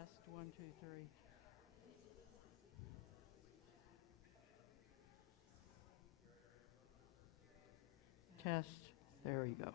Test, 1, 2, 3. Test, there you go.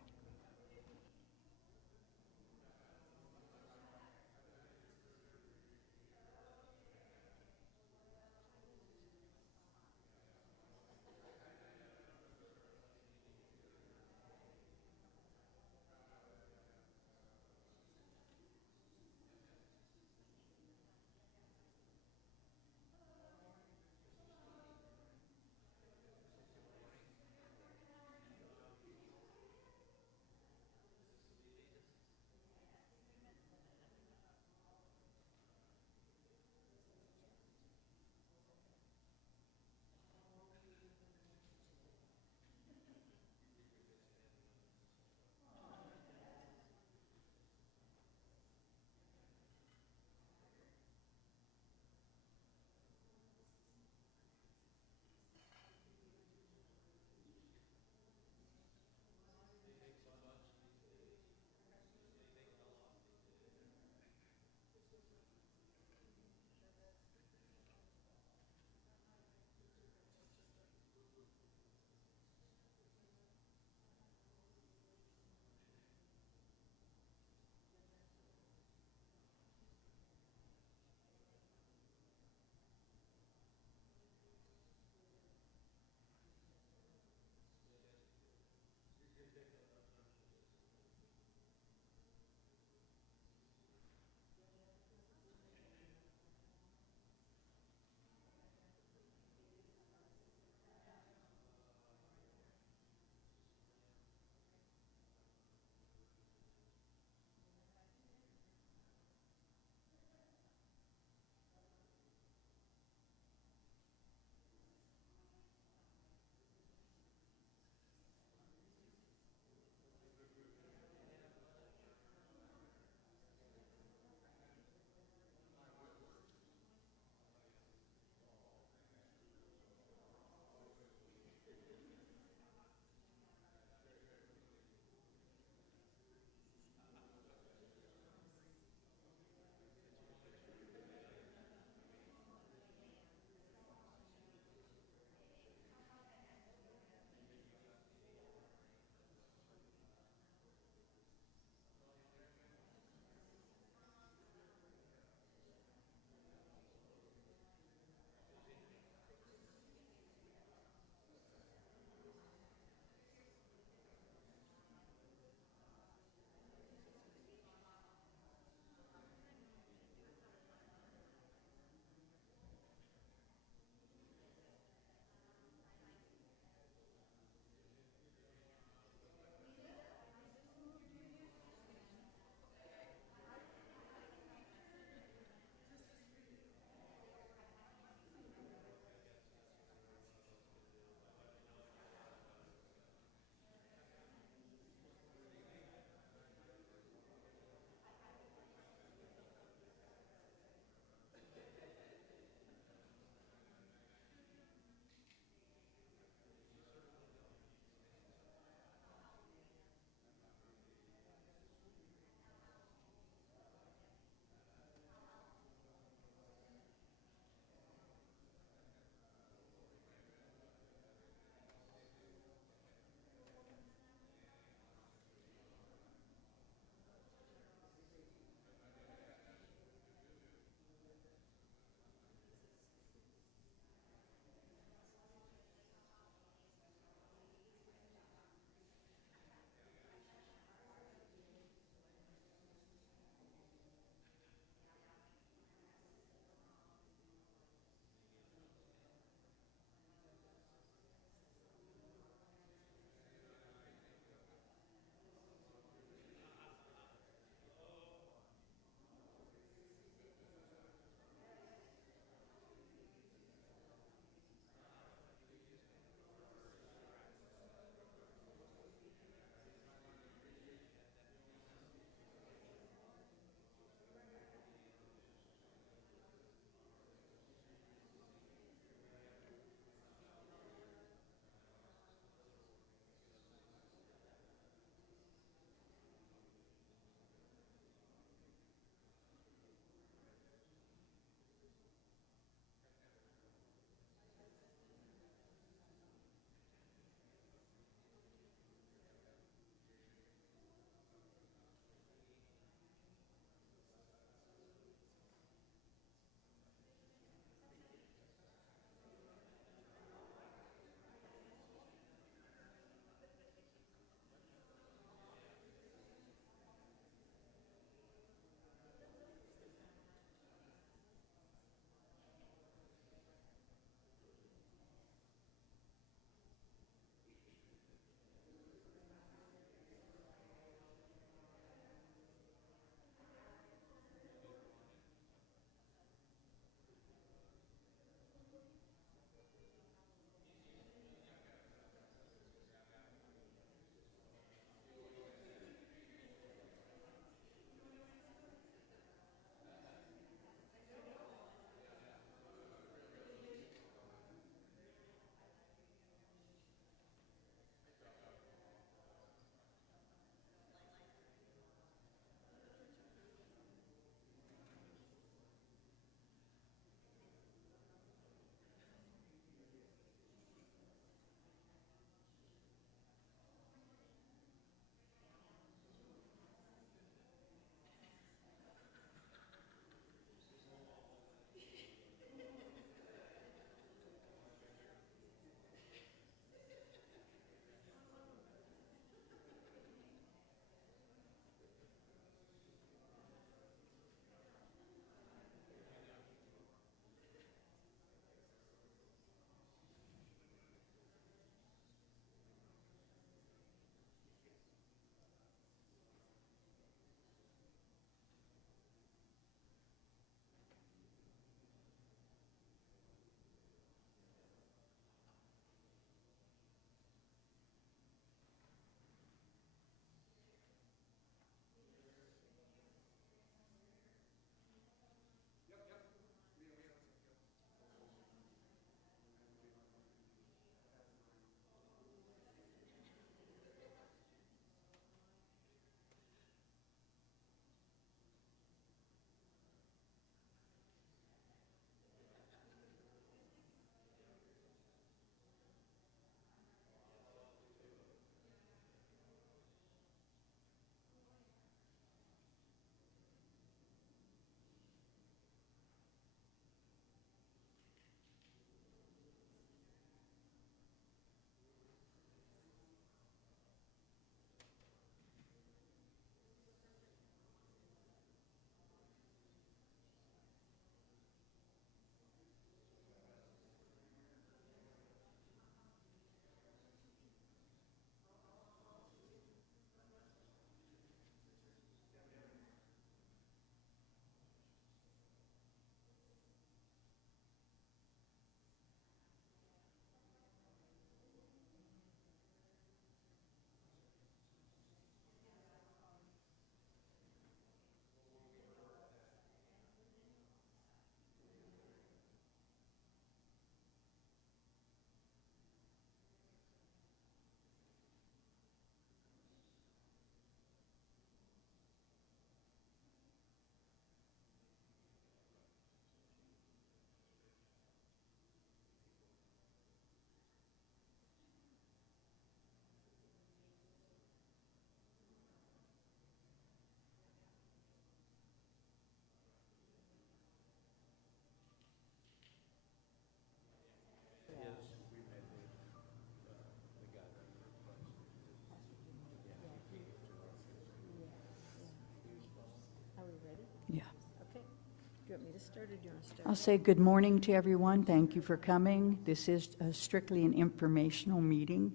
I'll say good morning to everyone. Thank you for coming. This is strictly an informational meeting.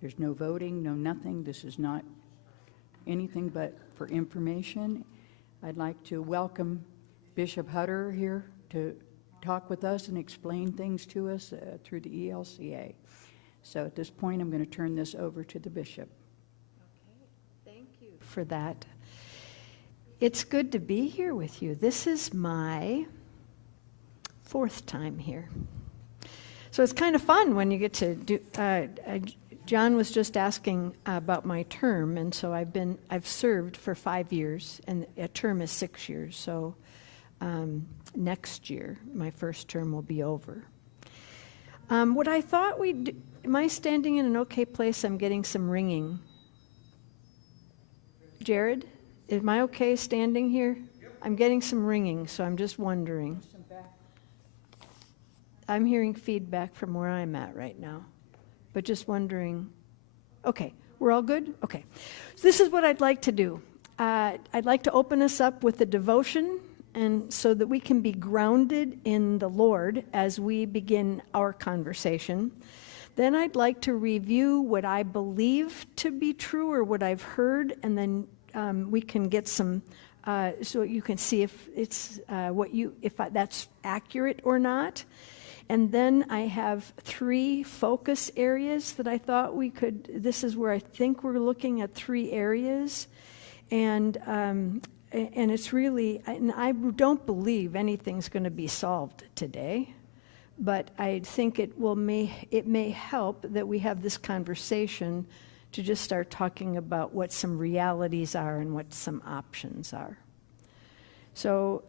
There's no voting, no nothing. This is not anything but for information. I'd like to welcome Bishop Hutter here to talk with us and explain things to us through the ELCA. So at this point, I'm going to turn this over to the bishop. Okay, thank you for that. It's good to be here with you. This is my 4th time here. So it's kind of fun when you get to do, John was just asking about my term, and so I've served for 5 years, and a term is 6 years, so next year, my first term will be over. What I thought we'd do, am I standing in an okay place? I'm getting some ringing. Jared, am I okay standing here? I'm getting some ringing, so I'm just wondering. I'm hearing feedback from where I'm at right now, but just wondering. Okay, we're all good? Okay. So this is what I'd like to do. I'd like to open us up with a devotion, and so that we can be grounded in the Lord as we begin our conversation. Then I'd like to review what I believe to be true or what I've heard, and then we can get some, so you can see if it's that's accurate or not. And then I have 3 focus areas that I thought we could, this is where I think we're looking at 3 areas. And it's really, and I don't believe anything's going to be solved today, but I think it may help that we have this conversation to just start talking about what some realities are and what some options are. So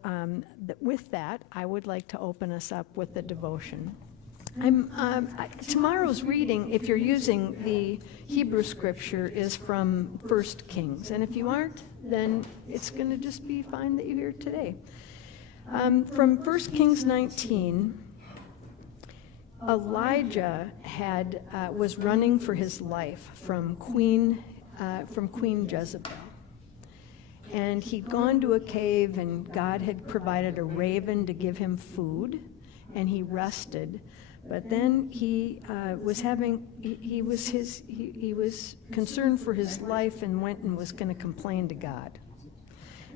with that, I would like to open us up with the devotion. Tomorrow's reading, if you're using the Hebrew scripture, is from 1 Kings. And if you aren't, then it's going to just be fine that you're here today. From 1 Kings 19, Elijah was running for his life from Queen Jezebel. And he'd gone to a cave, and God had provided a raven to give him food, and he rested. But then he was concerned for his life and went and was going to complain to God.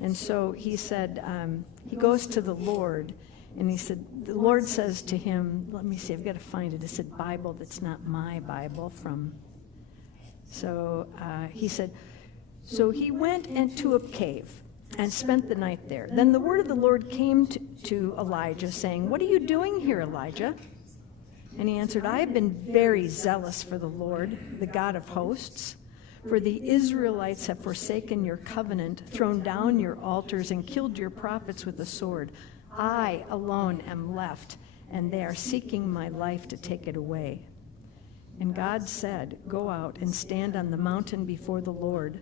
And so he said, he goes to the Lord, and he said, the Lord says to him, let me see, I've got to find it. It said Bible that's not my Bible from. So he said, so he went into a cave and spent the night there. Then the word of the Lord came to Elijah, saying, what are you doing here, Elijah? And he answered, I have been very zealous for the Lord, the God of hosts. For the Israelites have forsaken your covenant, thrown down your altars, and killed your prophets with the sword. I alone am left, and they are seeking my life to take it away. And God said, go out and stand on the mountain before the Lord,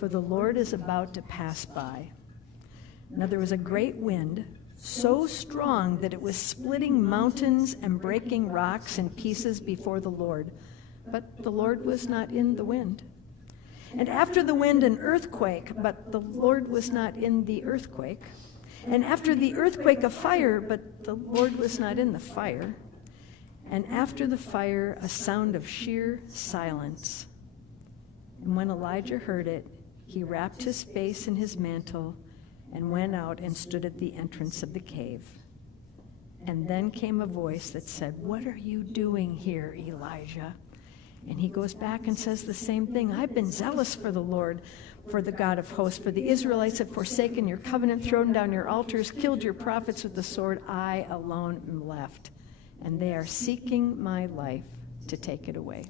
for the Lord is about to pass by. Now there was a great wind, so strong that it was splitting mountains and breaking rocks in pieces before the Lord. But the Lord was not in the wind. And after the wind, an earthquake, but the Lord was not in the earthquake. And after the earthquake, a fire, but the Lord was not in the fire. And after the fire, a sound of sheer silence. And when Elijah heard it, he wrapped his face in his mantle and went out and stood at the entrance of the cave. And then came a voice that said, what are you doing here, Elijah? And he goes back and says the same thing. I've been zealous for the Lord, for the God of hosts. For the Israelites have forsaken your covenant, thrown down your altars, killed your prophets with the sword. I alone am left, and they are seeking my life to take it away.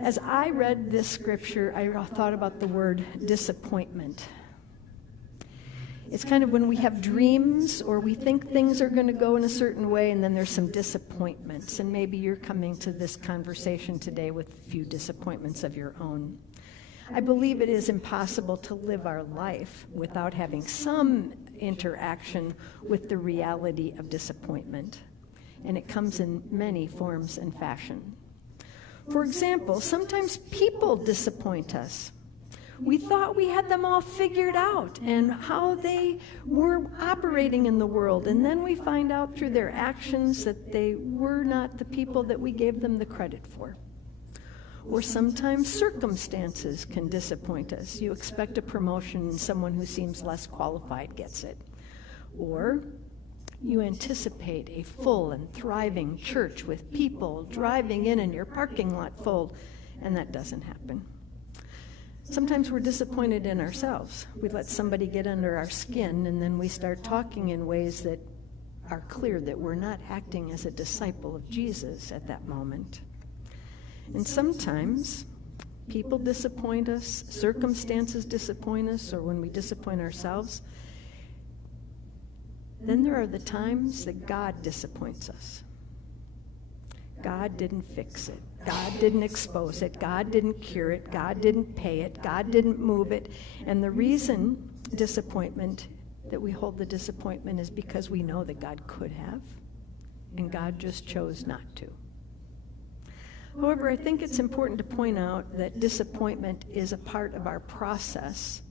As I read this scripture, I thought about the word disappointment. It's kind of when we have dreams or we think things are going to go in a certain way, and then there's some disappointments. And maybe you're coming to this conversation today with a few disappointments of your own. I believe it is impossible to live our life without having some interaction with the reality of disappointment. And it comes in many forms and fashion. For example, sometimes people disappoint us. We thought we had them all figured out and how they were operating in the world. And then we find out through their actions that they were not the people that we gave them the credit for. Or sometimes circumstances can disappoint us. You expect a promotion and someone who seems less qualified gets it. Or you anticipate a full and thriving church with people driving in and your parking lot full, and that doesn't happen. Sometimes we're disappointed in ourselves. We let somebody get under our skin, and then we start talking in ways that are clear that we're not acting as a disciple of Jesus at that moment. And sometimes people disappoint us, circumstances disappoint us, or when we disappoint ourselves. Then there are the times that God disappoints us. God didn't fix it. God didn't expose it. God didn't cure it. God didn't pay it. God didn't move it. And the reason that we hold the disappointment is because we know that God could have, and God just chose not to. However, I think it's important to point out that disappointment is a part of our process,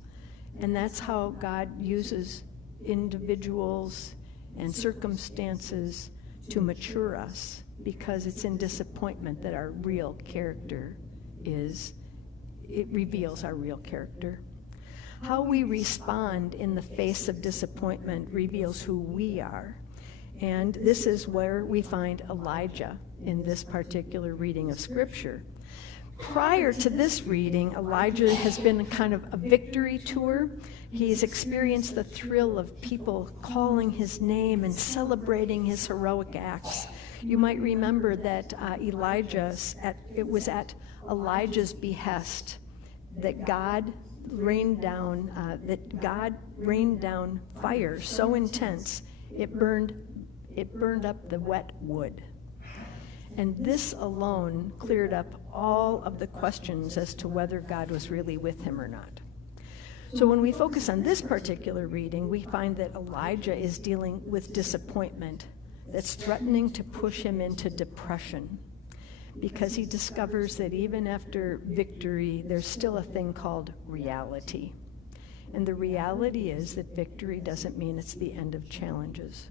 and that's how God uses individuals and circumstances to mature us, because it's in disappointment that our real character it reveals our real character. How we respond in the face of disappointment reveals who we are. And this is where we find Elijah in this particular reading of Scripture. Prior to this reading, Elijah has been kind of a victory tour. He's experienced the thrill of people calling his name and celebrating his heroic acts. You might remember that it was at Elijah's behest that God rained down fire so intense it burned up the wet wood. And this alone cleared up all of the questions as to whether God was really with him or not. So when we focus on this particular reading, we find that Elijah is dealing with disappointment that's threatening to push him into depression, because he discovers that even after victory, there's still a thing called reality. And the reality is that victory doesn't mean it's the end of challenges.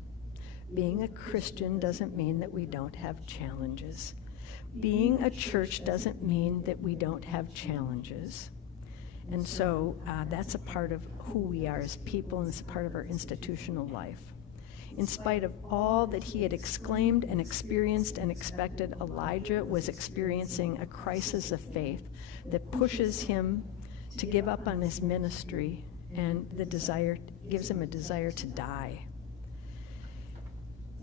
Being a Christian doesn't mean that we don't have challenges. Being a church doesn't mean that we don't have challenges. And so that's a part of who we are as people, and it's a part of our institutional life. In spite of all that he had exclaimed and experienced and expected, Elijah was experiencing a crisis of faith that pushes him to give up on his ministry, and gives him a desire to die.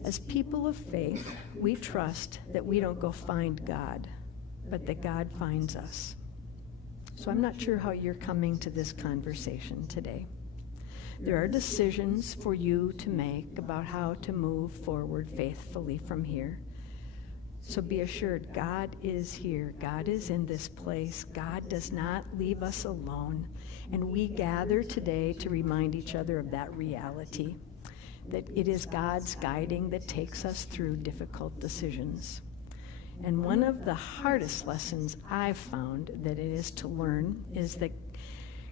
As people of faith, we trust that we don't go find God, but that God finds us. So I'm not sure how you're coming to this conversation today. There are decisions for you to make about how to move forward faithfully from here. So be assured, God is here. God is in this place. God does not leave us alone. And we gather today to remind each other of that reality, that it is God's guiding that takes us through difficult decisions. And one of the hardest lessons I've found that it is to learn is that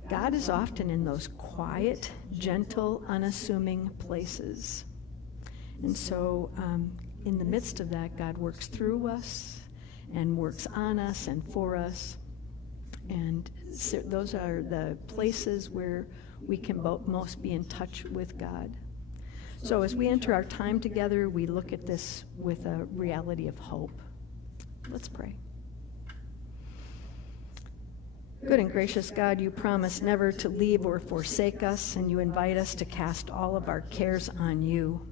God is often in those quiet, gentle, unassuming places. And so in the midst of that, God works through us and works on us and for us. And so those are the places where we can most be in touch with God. So as we enter our time together, we look at this with a reality of hope. Let's pray. Good and gracious God, you promise never to leave or forsake us, and you invite us to cast all of our cares on you.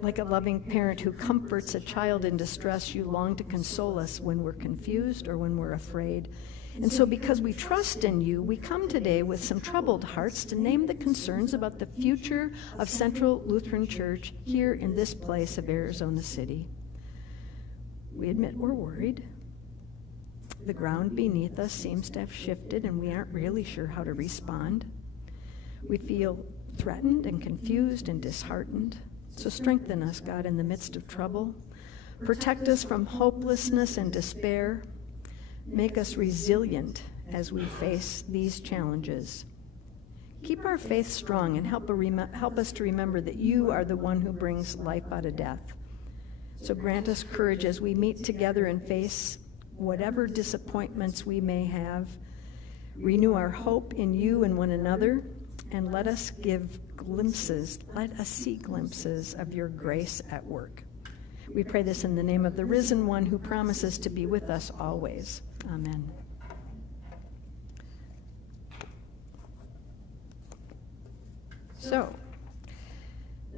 Like a loving parent who comforts a child in distress, you long to console us when we're confused or when we're afraid. And so because we trust in you, we come today with some troubled hearts to name the concerns about the future of Central Lutheran Church here in this place of Arizona City. We admit we're worried. The ground beneath us seems to have shifted, and we aren't really sure how to respond. We feel threatened and confused and disheartened. So strengthen us, God, in the midst of trouble. Protect us from hopelessness and despair. Make us resilient as we face these challenges. Keep our faith strong and help us to remember that you are the one who brings life out of death. So grant us courage as we meet together and face whatever disappointments we may have. Renew our hope in you and one another, and let us see glimpses of your grace at work. We pray this in the name of the risen one who promises to be with us always. Amen. So,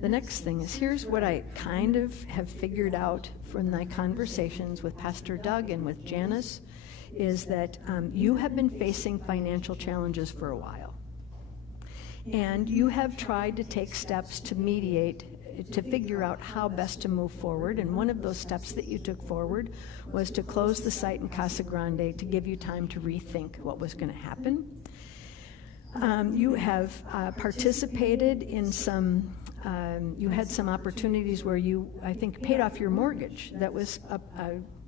the next thing is, here's what I kind of have figured out from my conversations with Pastor Doug and with Janice, is that you have been facing financial challenges for a while. And you have tried to take steps to mediate, to figure out how best to move forward. And one of those steps that you took forward was to close the site in Casa Grande to give you time to rethink what was going to happen. You have participated in some, you had some opportunities where you, I think, paid off your mortgage. That was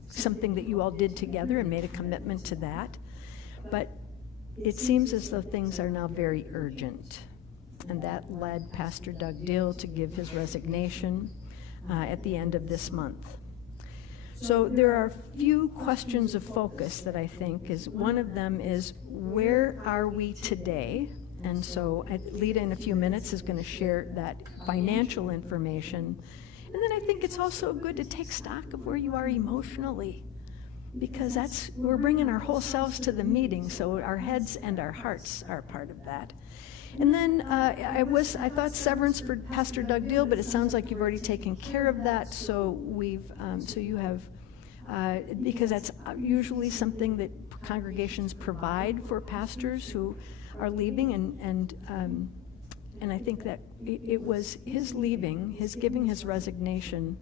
something that you all did together and made a commitment to that. But it seems as though things are now very urgent. And that led Pastor Doug Dill to give his resignation at the end of this month. So there are a few questions of focus that I think is, one of them is, where are we today? And so Lita in a few minutes is going to share that financial information. And then I think it's also good to take stock of where you are emotionally, because we're bringing our whole selves to the meeting, so our heads and our hearts are part of that. And then I thought severance for Pastor Doug Dill, but it sounds like you've already taken care of that. So you have, because that's usually something that congregations provide for pastors who are leaving, and I think that it was his leaving, his giving his resignation,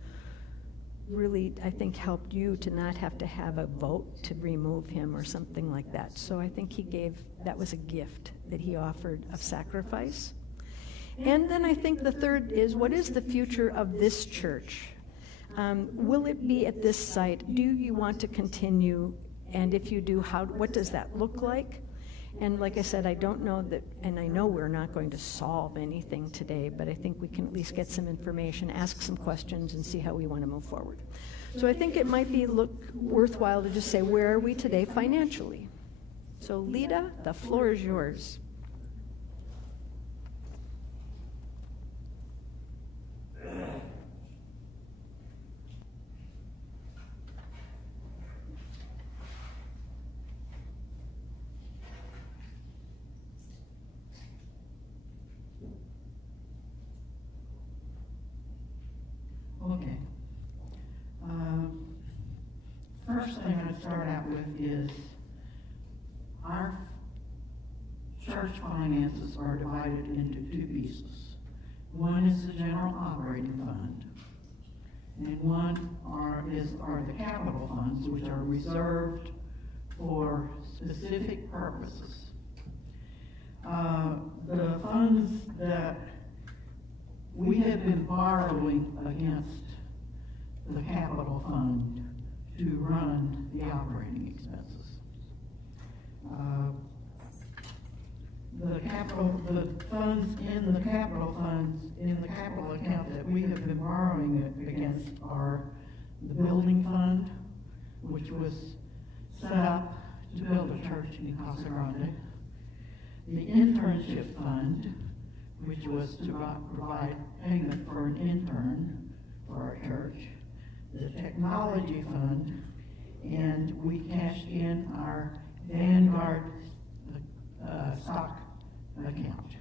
really, I think, helped you to not have to have a vote to remove him or something like that. So I think that was a gift that he offered of sacrifice. And then I think the third is, what is the future of this church? Will it be at this site? Do you want to continue? And if you do, what does that look like? And like I said, I don't know that, and I know we're not going to solve anything today, but I think we can at least get some information, ask some questions, and see how we want to move forward. So I think it might be worthwhile to just say, where are we today financially? So Lita, the floor is yours. Okay. First thing I'd start out with is our church finances are divided into two pieces. One is the general operating fund, and one are the capital funds, which are reserved for specific purposes. The funds that we have been borrowing against the capital fund to run the operating expenses. The funds in the capital account that we have been borrowing against are the building fund, which was set up to build a church in Casa Grande, the internship fund, which was to provide payment for an intern for our church, the technology fund, and we cashed in our Vanguard stock account.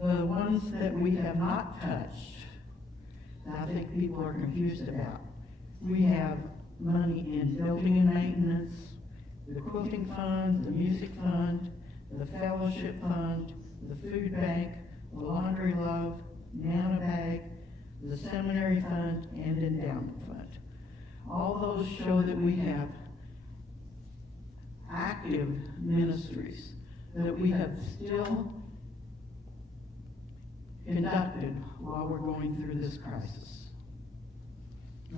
The ones that we have not touched, that I think people are confused about, we have money in building and maintenance, the quilting fund, the music fund, the fellowship fund, the food bank, the laundry love, Nana bag, the seminary fund, and endowment fund. All those show that we have active ministries that we have still conducted while we're going through this crisis.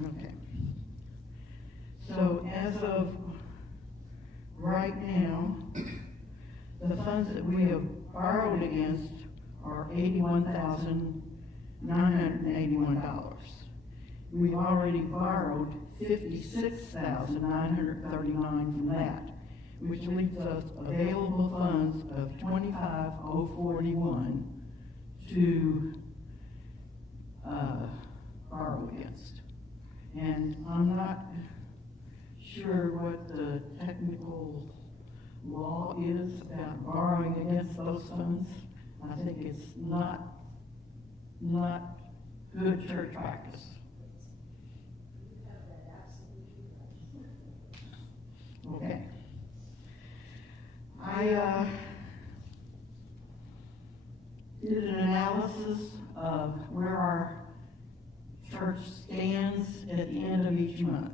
Okay. So as of funds that we have borrowed against are $81,981. We've already borrowed $56,939 from that, which leaves us available funds of $25,041 to borrow against. And I'm not sure what the technical law is about borrowing against those funds. I think it's not good church practice. Okay. I did an analysis of where our church stands at the end of each month.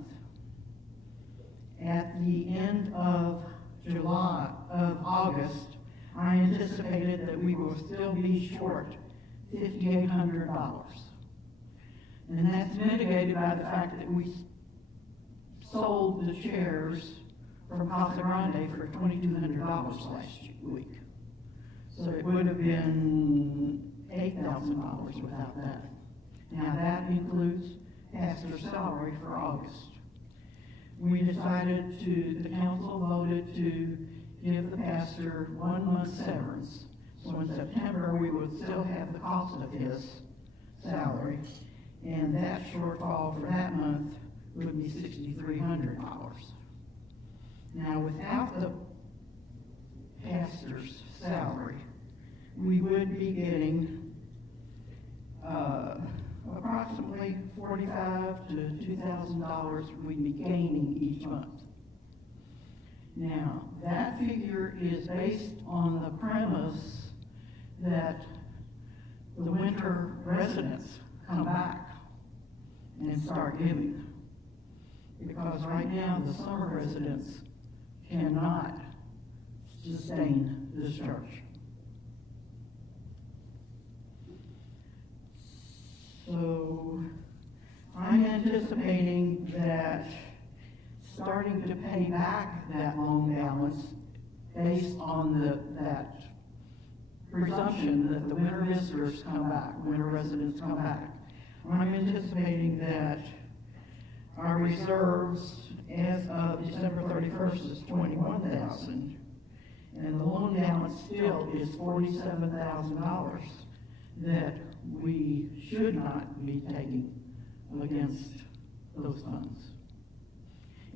At the end of August, I anticipated that we will still be short $5,800. And that's mitigated by the fact that we sold the chairs from Casa Grande for $2,200 last week. So it would have been $8,000 without that. Now that includes pastor's salary for August. We decided the council voted to give the pastor 1 month severance. So in September, we would still have the cost of his salary, and that shortfall for that month would be $6,300. Now, without the pastor's salary, we would be getting approximately $45,000 to $2,000 we'd be gaining each month. Now, that figure is based on the premise that the winter residents come back and start giving. Because right now, the summer residents cannot sustain this church. So I'm anticipating that starting to pay back that loan balance based on that presumption that the winter visitors come back, winter residents come back. I'm anticipating that our reserves as of December 31st is $21,000, and the loan balance still is $47,000 that we should not be taking against those funds.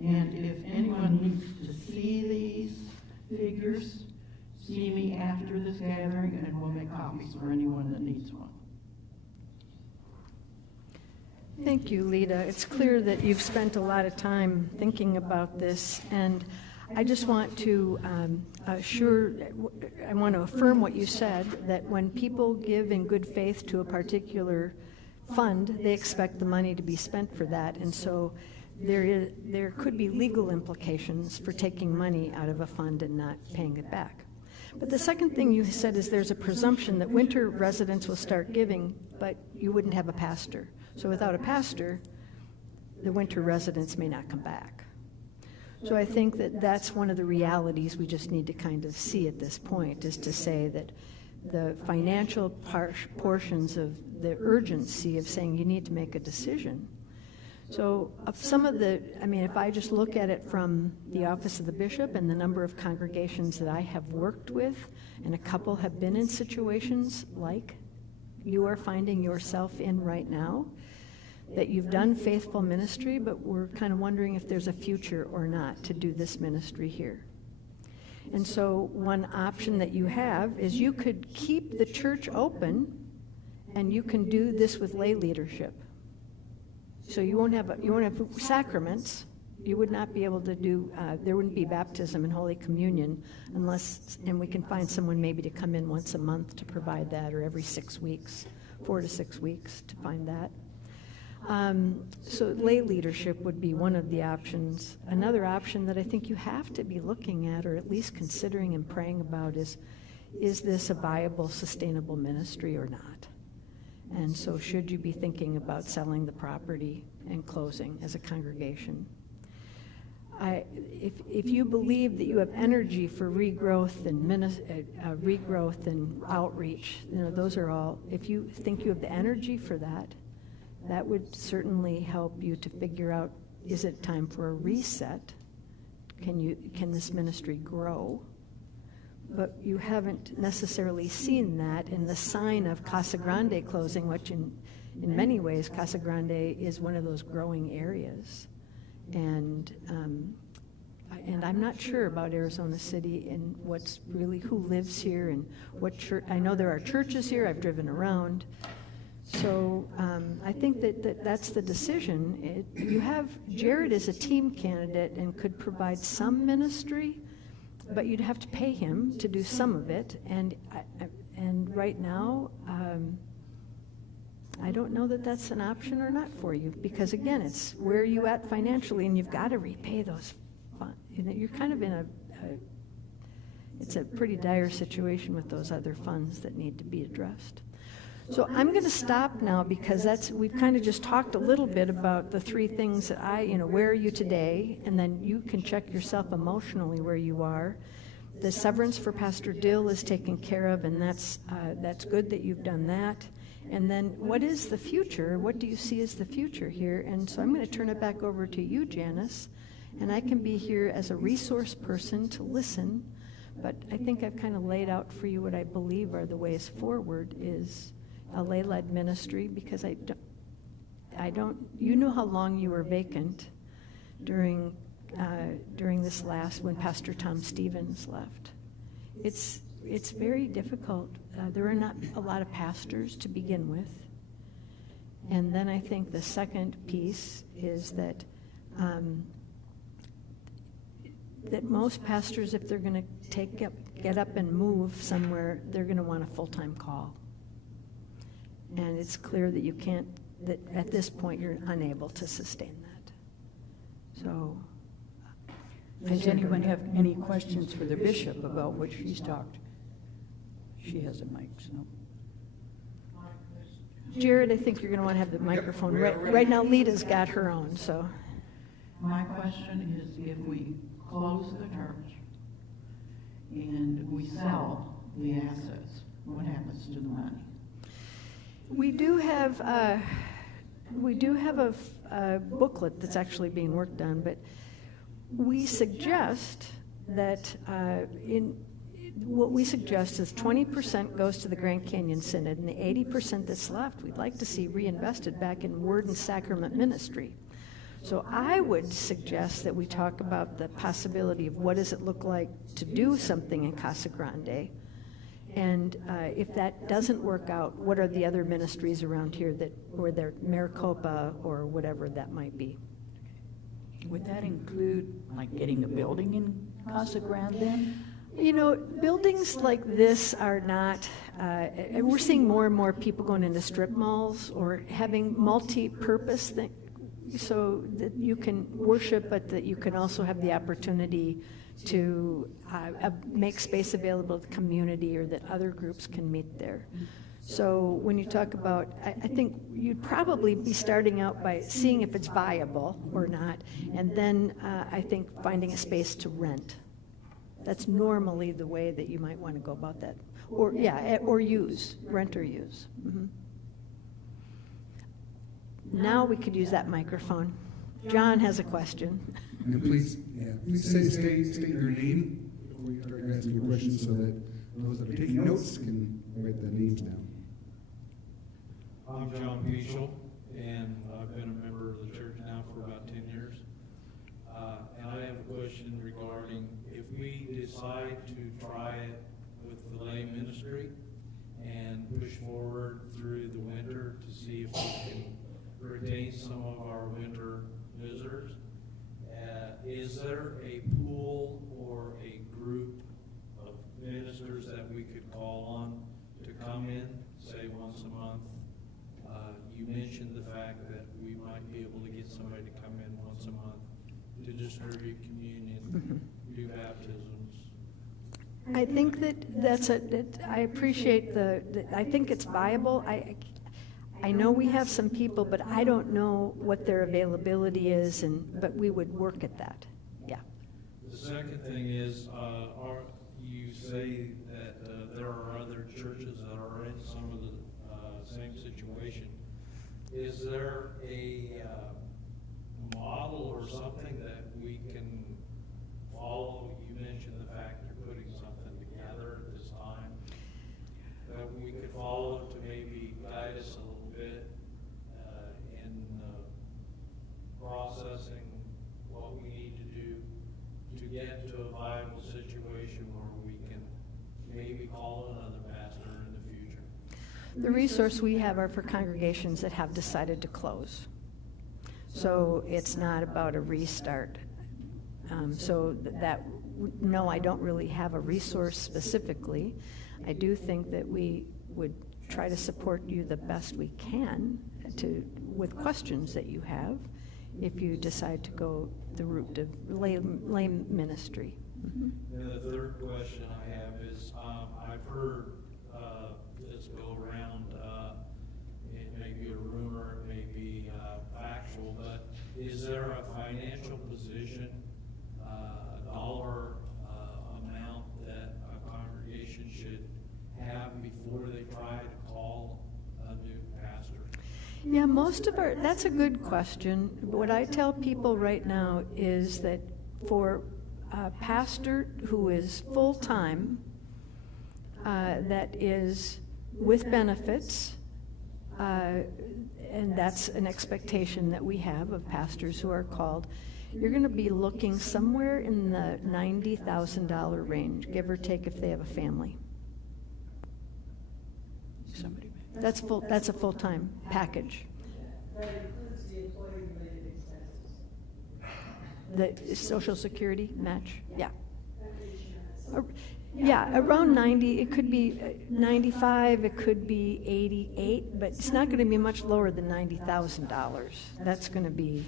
And if anyone needs to see these figures, see me after this gathering, and we'll make copies for anyone that needs one. Thank you, Lita. It's clear that you've spent a lot of time thinking about this, and I just want to I want to affirm what you said, that when people give in good faith to a particular fund, they expect the money to be spent for that, and so there could be legal implications for taking money out of a fund and not paying it back. But the second thing you said is there's a presumption that winter residents will start giving, but you wouldn't have a pastor. So without a pastor, the winter residents may not come back. So I think that that's one of the realities we just need to kind of see at this point, is to say that the financial portions of the urgency of saying you need to make a decision. So some of the, if I just look at it from the office of the bishop and the number of congregations that I have worked with, and a couple have been in situations like you are finding yourself in right now, that you've done faithful ministry, but we're kind of wondering if there's a future or not to do this ministry here. And so one option that you have is you could keep the church open, and you can do this with lay leadership. So you won't have sacraments. You would not be able to do, there wouldn't be baptism and Holy Communion unless, and we can find someone maybe to come in once a month to provide that, or every 6 weeks, 4 to 6 weeks to find that. So lay leadership would be one of the options. Another option that I think you have to be looking at, or at least considering and praying about, is this a viable, sustainable ministry or not? And so should you be thinking about selling the property and closing as a congregation? if you believe that you have energy for regrowth and outreach, those are all, if you think you have the energy for that, that would certainly help you to figure out, is it time for a reset? Can this ministry grow? But you haven't necessarily seen that in the sign of Casa Grande closing, which in many ways, Casa Grande is one of those growing areas. And I'm not sure about Arizona City and who lives here and what church. I know there are churches here. I've driven around. So I think that's the decision. You have Jared as a team candidate and could provide some ministry, but you'd have to pay him to do some of it. And right now, I don't know that that's an option or not for you, because again, it's where are you at financially, and you've got to repay those funds. You're kind of in it's a pretty dire situation with those other funds that need to be addressed. So I'm going to stop now, because we've kind of just talked a little bit about the three things that where are you today, and then you can check yourself emotionally where you are. The severance for Pastor Dill is taken care of, and that's good that you've done that. And then what is the future? What do you see as the future here? And so I'm going to turn it back over to you, Janice, and I can be here as a resource person to listen, but I think I've kind of laid out for you what I believe are the ways forward is a lay-led ministry, because I don't, you know how long you were vacant during this last, when Pastor Tom Stevens left. It's very difficult. There are not a lot of pastors to begin with. And then I think the second piece is that most pastors, if they're going to get up and move somewhere, they're going to want a full-time call. And it's clear that that at this point you're unable to sustain that. So, does anyone have any questions for the bishop about what she's talked? She has a mic, so. Jared, I think you're going to want to have the microphone. Right now, Lita's got her own, so. My question is, if we close the church and we sell the assets, what happens to the money? We do have a booklet that's actually being worked on, but we suggest that what we suggest is 20% goes to the Grand Canyon Synod, and the 80% that's left we'd like to see reinvested back in word and sacrament ministry. So I would suggest that we talk about the possibility of what does it look like to do something in Casa Grande. And if that doesn't work out, what are the other ministries around here or they're Maricopa or whatever that might be? Would that include like getting a building in Casa Grande then? Buildings like this are not, we're seeing more and more people going into strip malls or having multi-purpose things so that you can worship, but that you can also have the opportunity to make space available to the community, or that other groups can meet there. So when you talk about, I think you'd probably be starting out by seeing if it's viable or not, and then I think finding a space to rent. That's normally the way that you might want to go about that. Or use, rent or use. Mm-hmm. Now we could use that microphone. John has a question. And please state your name before you start asking your questions, so that those that are taking notes can write the names down. I'm John Peschel, and I've been a member of the church now for about 10 years. And I have a question regarding if we decide to try it with the lay ministry and push forward through the winter to see if we can retain some of our winter visitors. Is there a pool or a group of ministers that we could call on to come in, say once a month? You mentioned the fact that we might be able to get somebody to come in once a month to distribute communion, do baptisms. I think I appreciate I think it's viable. I know we have some people, but I don't know what their availability is, but we would work at that. Yeah. The second thing is, you say that there are other churches that are in some of the same situation. Is there a model or something that we can follow? You mentioned the fact you're putting something together at this time that we could follow to maybe guide us a little bit in processing what we need to do to get to a viable situation where we can maybe call another pastor in the future. The resource we have are for congregations that have decided to close. So it's not about a restart. No, I don't really have a resource specifically. I do think that we would try to support you the best we can with questions that you have if you decide to go the route of lay ministry. And the third question I have is, I've heard this go around, it may be a rumor, it may be factual, but is there a financial position, a dollar amount that a congregation should have before they try to call a new pastor? Yeah, that's a good question. What I tell people right now is that for a pastor who is full-time, that is with benefits, and that's an expectation that we have of pastors who are called, you're going to be looking somewhere in the $90,000 range, give or take if they have a family. That's a full-time package. That includes the employee-related expenses. The Social Security match, yeah. That Yeah, around 90, it could be 95, it could be 88, but it's not going to be much lower than $90,000. That's going to be,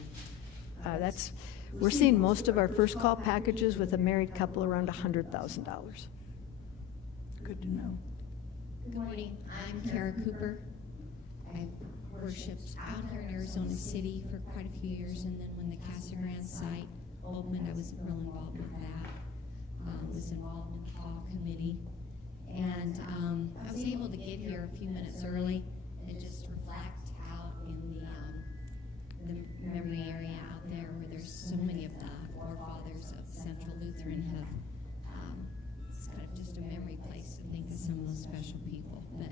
we're seeing most of our first call packages with a married couple around $100,000. Good to know. Good morning. I'm Kara Cooper. I worshipped out here in Arizona City for quite a few years, and then when the Casa Grande site opened, I was real involved with that. Was involved in the fall committee, and I was able to get here a few minutes early and just reflect out in the memory area out there where there's so many of the forefathers of Central Lutheran have. It's kind of just a memory place to think of some of those special people, but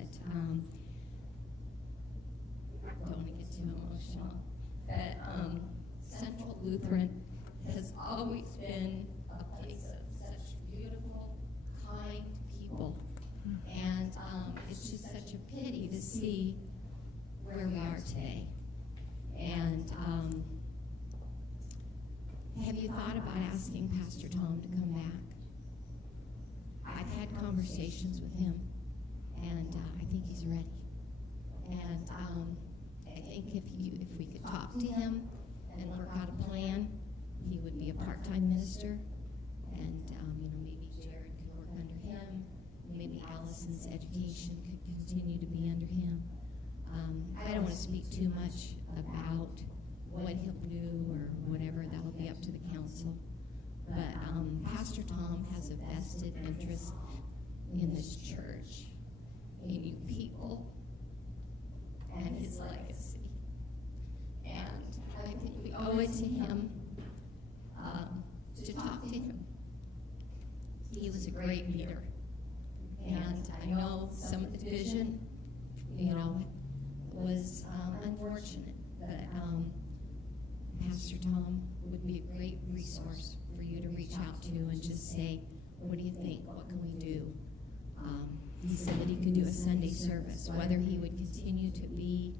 don't want to get too emotional. But Central Lutheran has always been a place of such beautiful, kind people, and it's just such a pity to see where we are today. And have you thought about asking Pastor Tom to come back? I've had conversations with him, and I think he's ready. And I think if we could talk to him and work out a plan, he would be a part-time minister, and maybe Jared could work under him. Maybe Allison's education could continue to be under him. I don't want to speak too much about what he'll do or whatever. That'll be up to the council. But Pastor Tom has a vested interest in this church, in you people, and his legacy. And I think we owe it to him to talk to him. He was a great leader. And I know some of the division, was unfortunate, but Pastor Tom would be a great resource for you to reach out to and just say, what do you think? What can we do? He said that he could do a Sunday service, whether he would continue to be,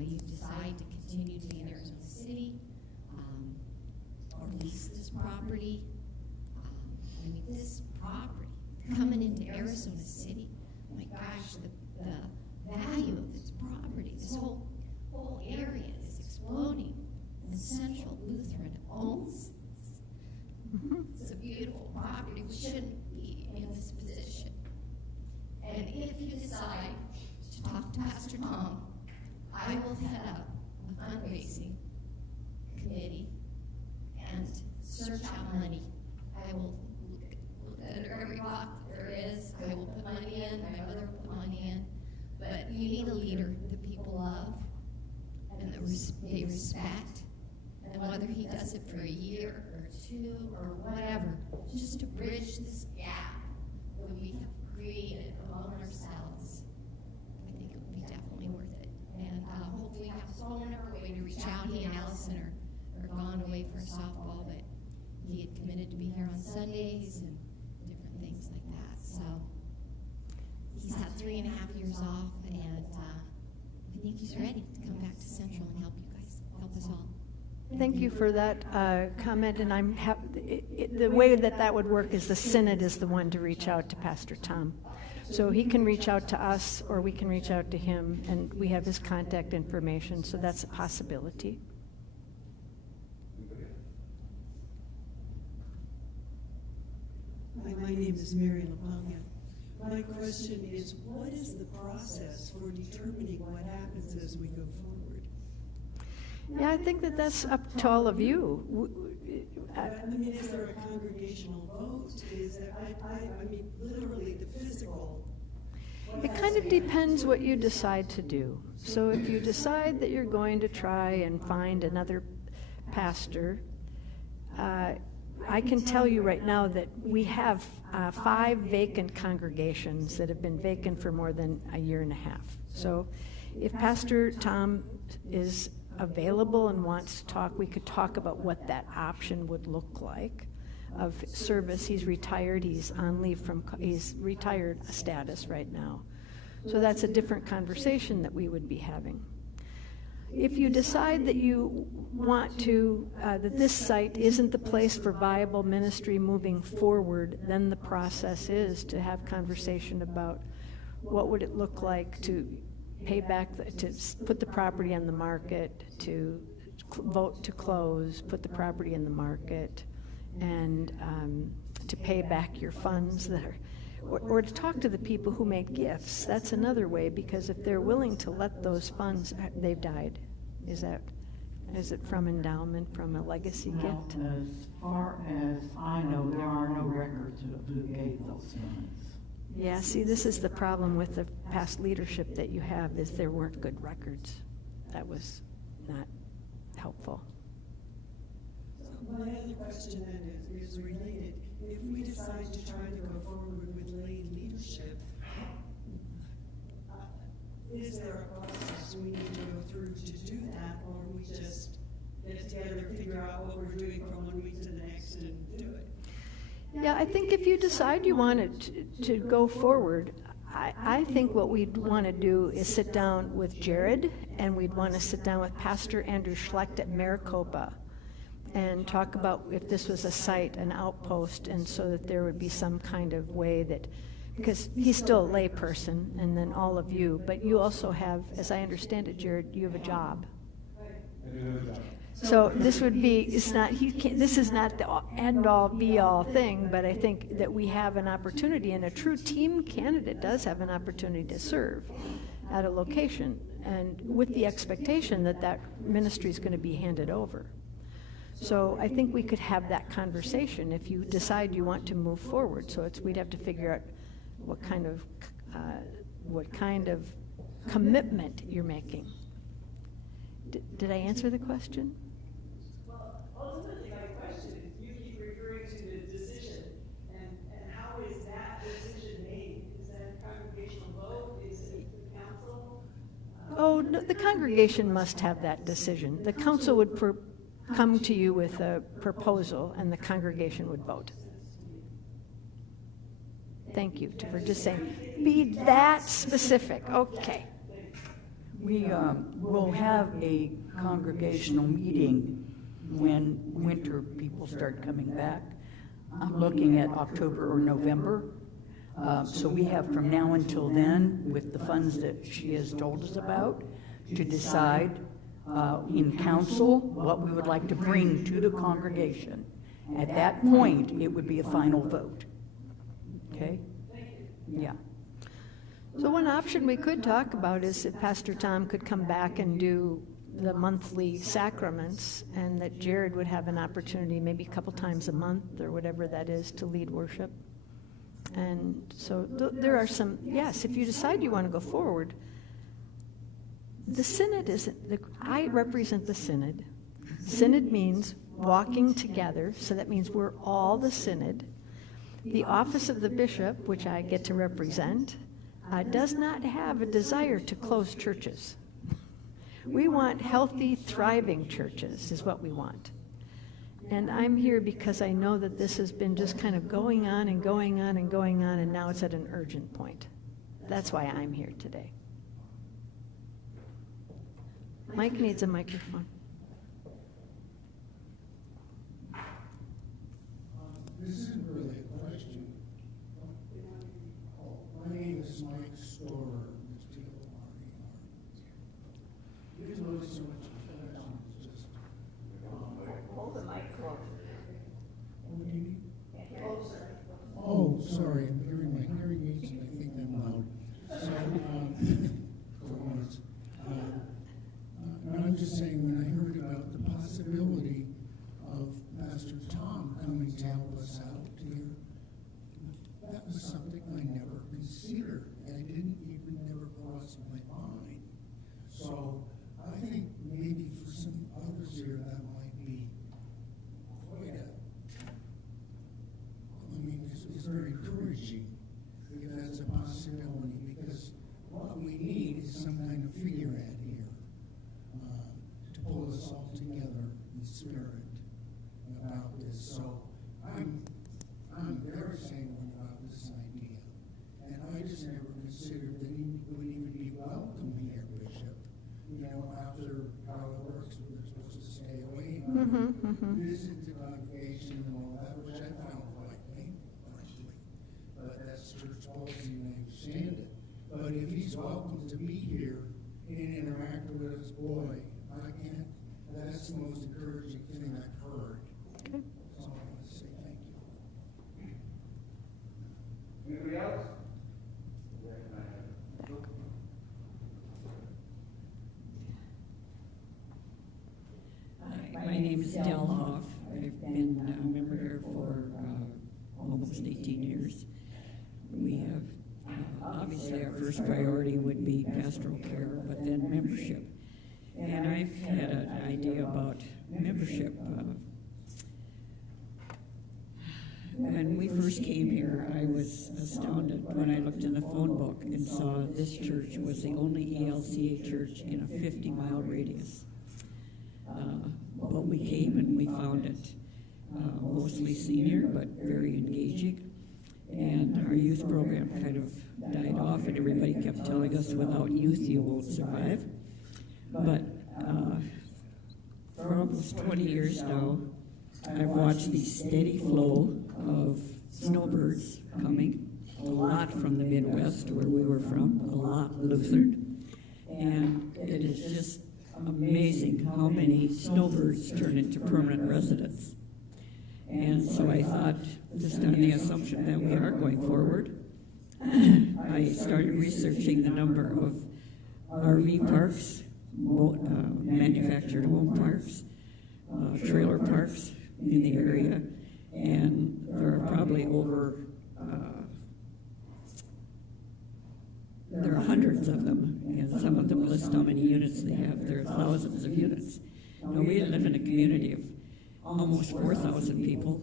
you decide to continue to be in Arizona City, or lease this property. This property coming into Arizona City, my gosh, the value of this property, this whole area is exploding. And Central Lutheran owns this. It's a beautiful property. We shouldn't be in this position. And if you decide to talk to Pastor Tom, I will head up a fundraising committee and search out money whether he does it for a year or two or whatever, just to bridge this gap that we have created among ourselves, I think it would be definitely worth it. And hopefully we have a wonderful way to reach out. He and Allison are gone away for softball, but he had committed to be here on Sundays and different things like that. So he's had 3.5 years off, and I think he's ready to come back to Central and help you guys, help us all. Thank you for that comment, and the way that would work is the Synod is the one to reach out to Pastor Tom. So he can reach out to us, or we can reach out to him, and we have his contact information, so that's a possibility. Hi, my name is Mary LaPagna. My question is, what is the process for determining what happens as we go forward? Yeah, I think that's up to all of you. I mean, is there a congregational vote? Is there, I mean, literally the physical. It kind of depends what you decide to do. So if you decide that you're going to try and find another pastor, I can tell you right now that we have 5 vacant congregations that have been vacant for more than a year and a half. So if Pastor Tom is available and wants to talk, we could talk about what that option would look like of service. He's retired, he's on leave he's retired status right now. So that's a different conversation that we would be having. If you decide that you want to, that this site isn't the place for viable ministry moving forward, then the process is to have conversation about what would it look like to pay back, to put the property on the market, to vote to close, put the property in the market, and to pay back your funds that are, or to talk to the people who made gifts. That's another way, because if they're willing to let those funds, they've died. Is it from endowment, from a legacy gift? As far as I know, there are no records of who gave those funds. Yeah, see, this is the problem with the past leadership that you have, is there weren't good records. That was not helpful. So my other question then is related. If we decide to try to go forward with lay leadership, is there a process we need to go through to do that, or we just get together, figure out what we're doing from one week to the next and do it? Yeah, I think if you decide you want to go forward, I think what we'd want to do is sit down with Jared, and we'd want to sit down with Pastor Andrew Schlecht at Maricopa and talk about if this was a site, an outpost, and so that there would be some kind of way that, because he's still a lay person, and then all of you, but you also have, as I understand it, Jared, you have a job. So this would be, it's not, this is not the end-all, be-all thing, but I think that we have an opportunity, and a true team candidate does have an opportunity to serve at a location, and with the expectation that that ministry is going to be handed over. So I think we could have that conversation if you decide you want to move forward. So we'd have to figure out what kind of commitment you're making. Did I answer the question? Well, ultimately, my question is, you keep referring to the decision, and how is that decision made? Is that a congregational vote? Is it the council? Oh, no, the congregation must have that decision. The council would come to you with a proposal, and the congregation would vote. Thank you for just saying, be that specific. Okay. We will have a congregational meeting when winter people start coming back. I'm looking at October or November. So we have from now until then, with the funds that she has told us about, to decide in council what we would like to bring to the congregation. At that point, it would be a final vote. Okay? Yeah. So one option we could talk about is if Pastor Tom could come back and do the monthly sacraments, and that Jared would have an opportunity maybe a couple times a month or whatever that is to lead worship. And so there are some, yes, if you decide you want to go forward, the synod isn't, I represent the synod, Synod means walking together, so that means we're all the synod. The office of the bishop, which I get to represent, does not have a desire to close churches. We want healthy, thriving churches, is what we want. And I'm here because I know that this has been just kind of going on and going on and going on, and now it's at an urgent point. That's why I'm here today. Mike needs a microphone. This isn't really a question. My name is Mike Storer, Mr. You can notice so much affection. It's just. Hold the mic closer. What do you need? Closer. Oh, sorry, I'm hearing my hearing aids and I think I'm loud. So, for once. And I'm just saying, when I heard about the possibility of Pastor Tom coming to help us out here, that was something I never considered, and it didn't even never cross my mind. So I think maybe for some others here that might be quite it's very encouraging if that's a possibility, because what we need is some kind of figurehead here to pull us all together in spirit about this. So I'm very sanguine about this idea, and I just never considered that he would even be welcome here, Bishop. You know, after how it works, we're supposed to stay away and visit the congregation and all that, which I found quite painful, frankly. But that's church policy, and I understand it. But if he's welcome to be here and interact with us, boy, I can't. That's the most encouraging thing I've heard. Okay. So I want to say thank you. Anybody else? My name is Del Hoff. I've been a member here for almost 18 years. We have, obviously our first priority would be pastoral care, but then membership. And I've had an idea about membership. When we first came here, I was astounded when I looked in the phone book and saw this church was the only ELCA church in a 50-mile radius. But we came and we found it mostly senior, but very engaging. And our youth program kind of died off, and everybody kept telling us, without youth, you won't survive. But for almost 20 years now, I've watched the steady flow of snowbirds coming, a lot from the Midwest, where we were from, a lot Lutheran. And it is just amazing how many snowbirds turn into permanent residents. And so I thought, just on the assumption that we are going forward, I started researching the number of RV parks, manufactured home parks, trailer parks in the area, and there are probably over, there are hundreds of them, and some of them list how many units they have. There are thousands of units. Now, we live in a community of almost 4,000 people,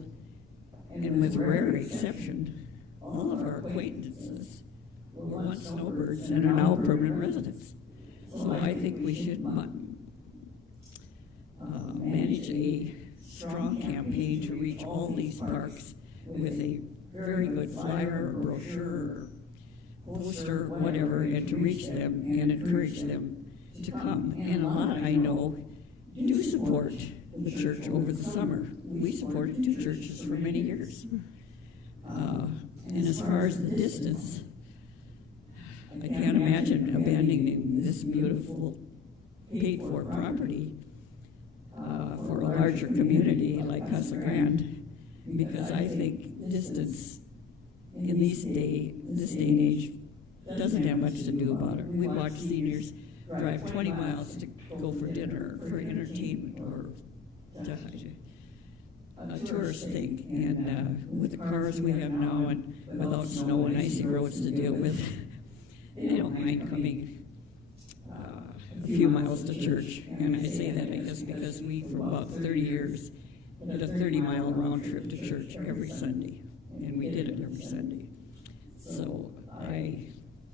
and with rare exception, all of our acquaintances were once snowbirds and are now permanent residents. So I think we should manage a strong campaign to reach all these parks with a very good flyer, or brochure, or poster, whatever, and to reach them and encourage them to come. And a lot, I know, do support the church over the summer. We supported two churches for many years. And as far as the distance, I can't imagine abandoning this beautiful paid-for property for a larger community like Casa Grande, because I think distance in this day and age doesn't have much to do about it. We watch seniors drive 20 miles to go for dinner, for entertainment, or a tourist thing. And with the cars we have now, and without snow and icy roads to deal with, they don't mind coming a few miles to church. And I say that, I guess, because we, for about 30 years, did a 30-mile round trip to church every Sunday. And we did it every Sunday. So I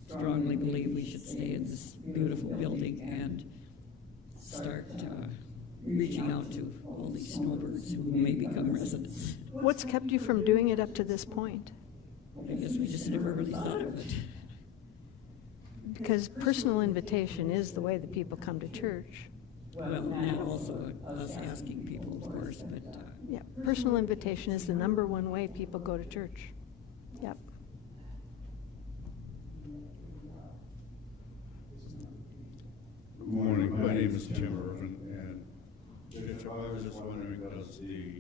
strongly believe we should stay in this beautiful building and start reaching out to all these snowbirds who may become residents. What's kept you from doing it up to this point? I guess we just never really thought of it. Because personal invitation is the way that people come to church. Well, and also us asking people, of course, but Yeah, personal invitation is the number one way people go to church. Yep. Good morning. My name is Tim Irvin, and Bishop, I was just wondering, does the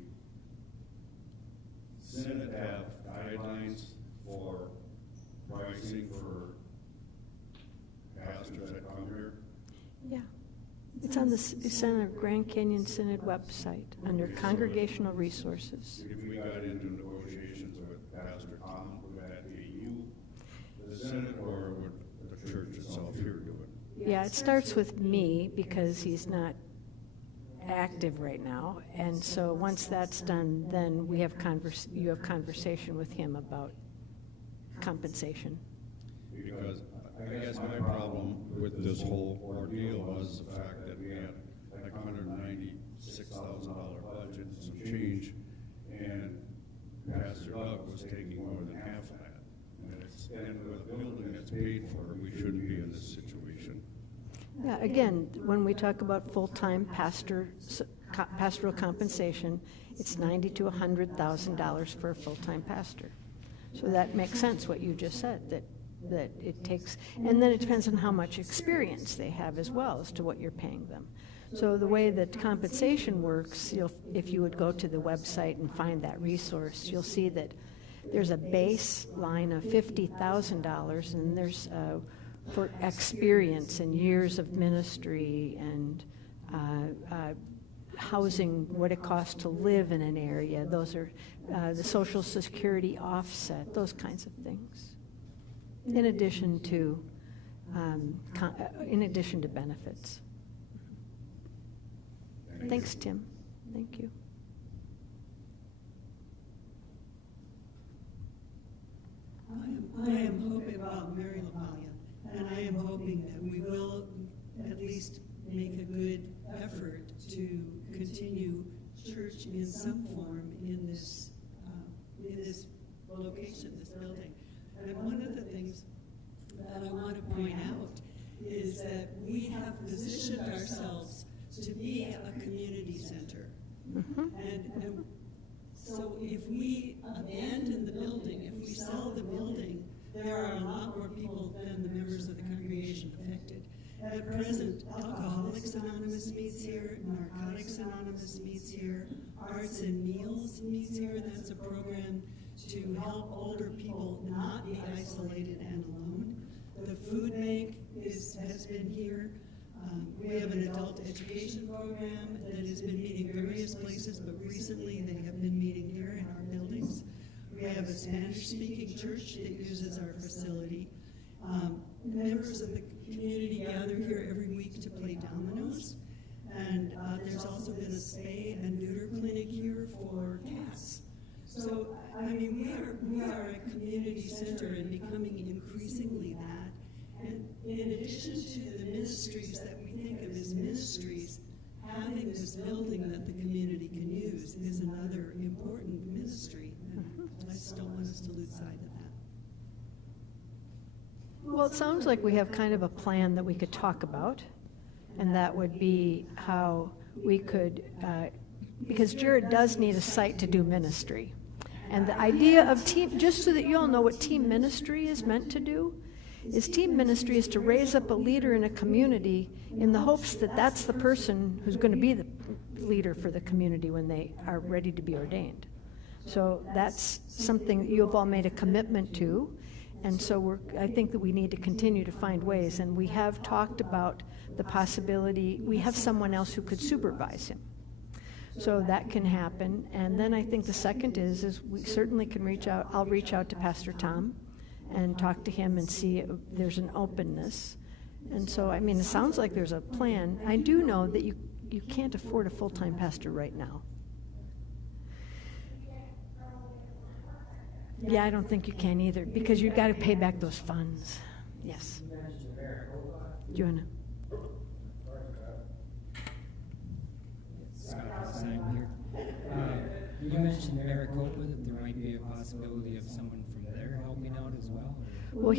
Senate have guidelines for pricing for pastors that come here? Yeah. It's on the Synod, Grand Canyon Synod website under Congregational Resources. If we got into negotiations with Pastor Tom, would that be you, the Senate, or would the church itself here do it? Yeah, it starts with me because he's not active right now. And so once that's done, then we have you have conversation with him about compensation. Because I guess my problem with this whole ordeal was the fact that we had like $196,000 budget and some change, and Pastor Doug was taking more than half of that. And with a building that's paid for, we shouldn't be in this situation. Yeah, again, when we talk about full-time pastoral compensation, it's $90,000 to $100,000 for a full-time pastor. So that makes sense what you just said, that it takes, and then it depends on how much experience they have as well as to what you're paying them. So the way that compensation works, if you would go to the website and find that resource, you'll see that there's a baseline of $50,000, and there's for experience and years of ministry and housing, what it costs to live in an area. Those are the Social Security offset, those kinds of things. In addition to benefits. Thanks, Tim. Thank you. I am hoping about Mary LaValia, and I am hoping that we will at least make a good effort to continue church in some form in this location, this building. And one of the things that I want to point out is that we have positioned ourselves to be a community center. Mm-hmm. And so if we abandon the building, if we sell the building, there are a lot more people than the members of the congregation affected. At present, Alcoholics Anonymous meets here, Narcotics Anonymous meets here, Arts and Meals meets here. That's a program to help older people not be isolated and alone. The Food Bank has been here. We have an adult education program that has been meeting various places, but recently they have been meeting here in our buildings. We have a Spanish-speaking church that uses our facility. Members of the community gather here every week to play dominoes. And there's also been a spay and neuter clinic here for cats. So, I mean, we are a community center and becoming increasingly that. And in addition to the ministries that we think of as ministries, having this building that the community can use is another important ministry. And I just don't want us to lose sight of that. Well, it sounds like we have kind of a plan that we could talk about, and that would be how we could, because Jared does need a site to do ministry. And the idea of team, just so that you all know what team ministry is meant to do, is team ministry is to raise up a leader in a community in the hopes that that's the person who's going to be the leader for the community when they are ready to be ordained. So that's something that you have all made a commitment to. And so I think that we need to continue to find ways. And we have talked about the possibility, we have someone else who could supervise him. So that can happen. And then I think the second is we certainly can reach out. I'll reach out to Pastor Tom and talk to him and see if there's an openness. And so, I mean, it sounds like there's a plan. I do know that you can't afford a full-time pastor right now. Yeah, I don't think you can either, because you've got to pay back those funds. Yes. Do you want to? You mentioned Maricopa, that there might be a possibility of someone from there helping out as well? Well,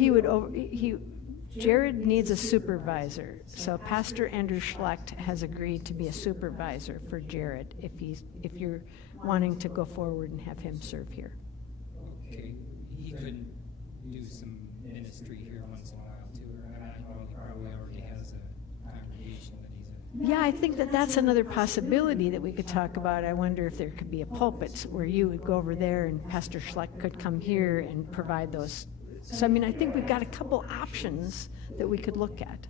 Jared needs a supervisor, so Pastor Andrew Schlecht has agreed to be a supervisor for Jared if you're wanting to go forward and have him serve here. Okay, he could do some ministry here once in a while too, or he probably already has a congregation that he's a... Yeah, I think that's another possibility that we could talk about. I wonder if there could be a pulpit where you would go over there and Pastor Schlecht could come here and provide those. So, I mean, I think we've got a couple options that we could look at.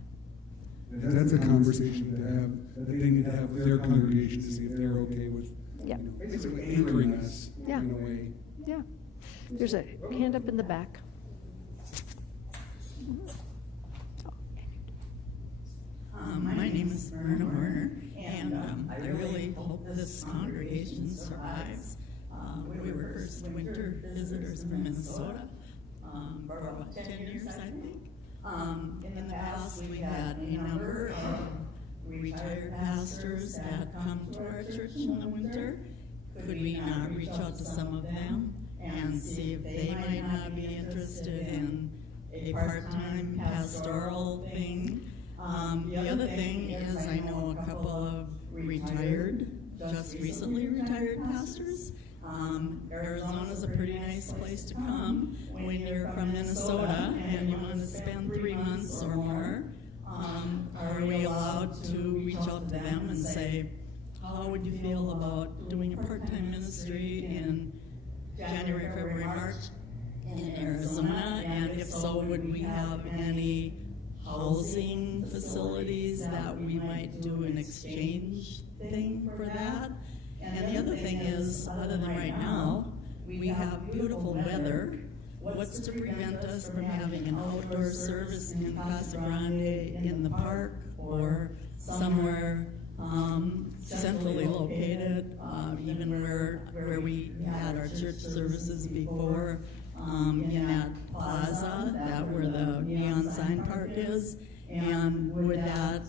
That's a conversation to have, that they need to have with their congregation to see if they're okay with, basically anchoring us in a way. Yeah. There's a hand up in the back. My name is Myrna Werner, and I really hope this congregation survives. We were first winter visitors from Minnesota for about 10 years, I think. In the past, we had a number of retired pastors that come to our church in the winter. Could we not reach out to some of them and see if they might not be interested in a part-time pastoral thing? The other thing is I know a couple of just recently retired pastors. Arizona's a pretty nice place to come when you're from Minnesota and you want to spend 3 months or more. Are we allowed to reach out to them and say, how would you feel about doing a part-time ministry in January, February, March in Arizona? And if so, would we have any housing facilities that we might do an exchange thing for that? And the other thing is, other than right now, we have beautiful weather. What's to prevent us from having an outdoor service in Casa Grande in the park or somewhere centrally located, even where we had our church services before, in that plaza, where the neon sign park is? And would that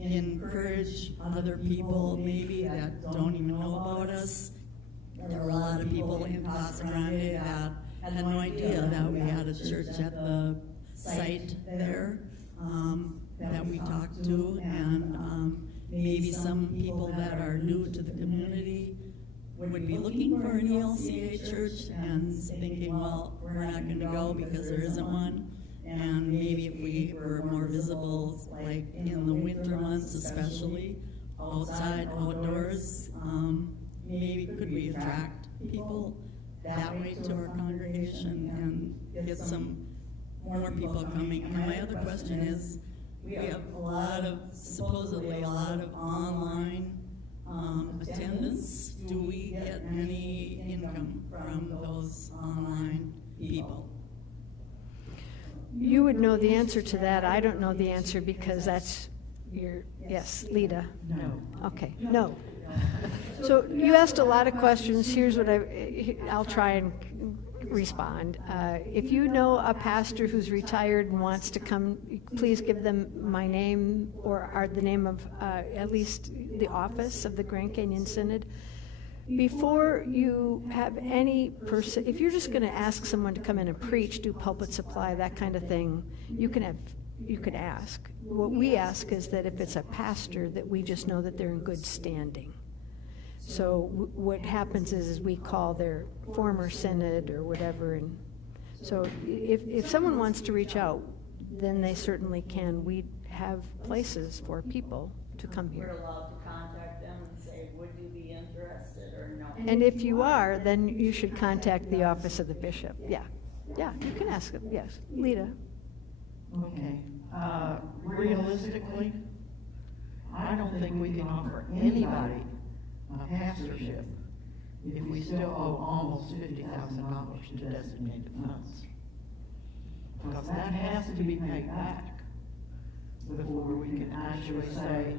encourage other people maybe that don't even know about us? There were a lot of people in Casa Grande that had no idea that we had a church at the site there that we talked to, and maybe some people that are new to the community would be looking for an ELCA church and thinking, well, we're not going to go because there isn't one. And maybe if we were more visible, like in the winter months especially, outside, outdoors, maybe could we attract people that way to our congregation and get some more people coming? And my other question is, we have supposedly a lot of online attendance. Do we get any income from those online people? You would know the answer to that. I don't know the answer because that's yes, Lita? No. Okay, no. So you asked a lot of questions. Here's what I'll try and respond. If you know a pastor who's retired and wants to come, please give them my name or the name of at least the office of the Grand Canyon Synod. Before you have any person, if you're just going to ask someone to come in and preach, do pulpit supply, that kind of thing, you could ask. What we ask is that if it's a pastor, that we just know that they're in good standing. So what happens is we call their former synod or whatever, and so if someone wants to reach out, then they certainly can. We have places for people to come here. We're allowed to contact them and say, would you be interested or no? And if you are, then you should contact the office of the bishop. Yeah, you can ask them. Yes, Lita. Okay. Realistically, I don't think we can offer anybody a pastorship if we still owe almost $50,000 to designated funds. Because that has to be paid back. before we can actually say,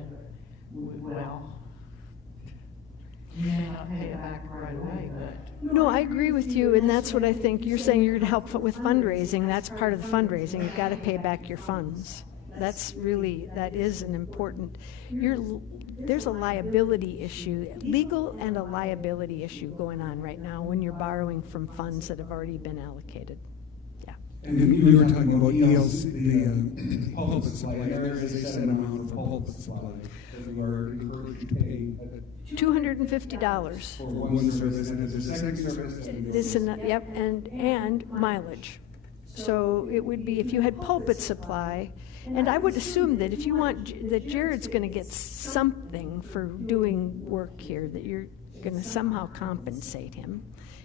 well, you may not pay it back right away, but. No, I agree with you, and that's what I think. You're saying you're going to help with fundraising. That's part of the fundraising. You've got to pay back your funds. That is an important, there's a liability issue, legal and a liability issue going on right now when you're borrowing from funds that have already been allocated. Yeah. And then we were talking about ELC, the pulpit supply. There is a set amount for pulpit supply that we are encouraged to pay. $250 For one service, and if there's a second service, yep, and mileage. So it would be if you had pulpit supply, and I would assume that if you want, that Jared's going to get something for doing work here, that you're going to somehow compensate him.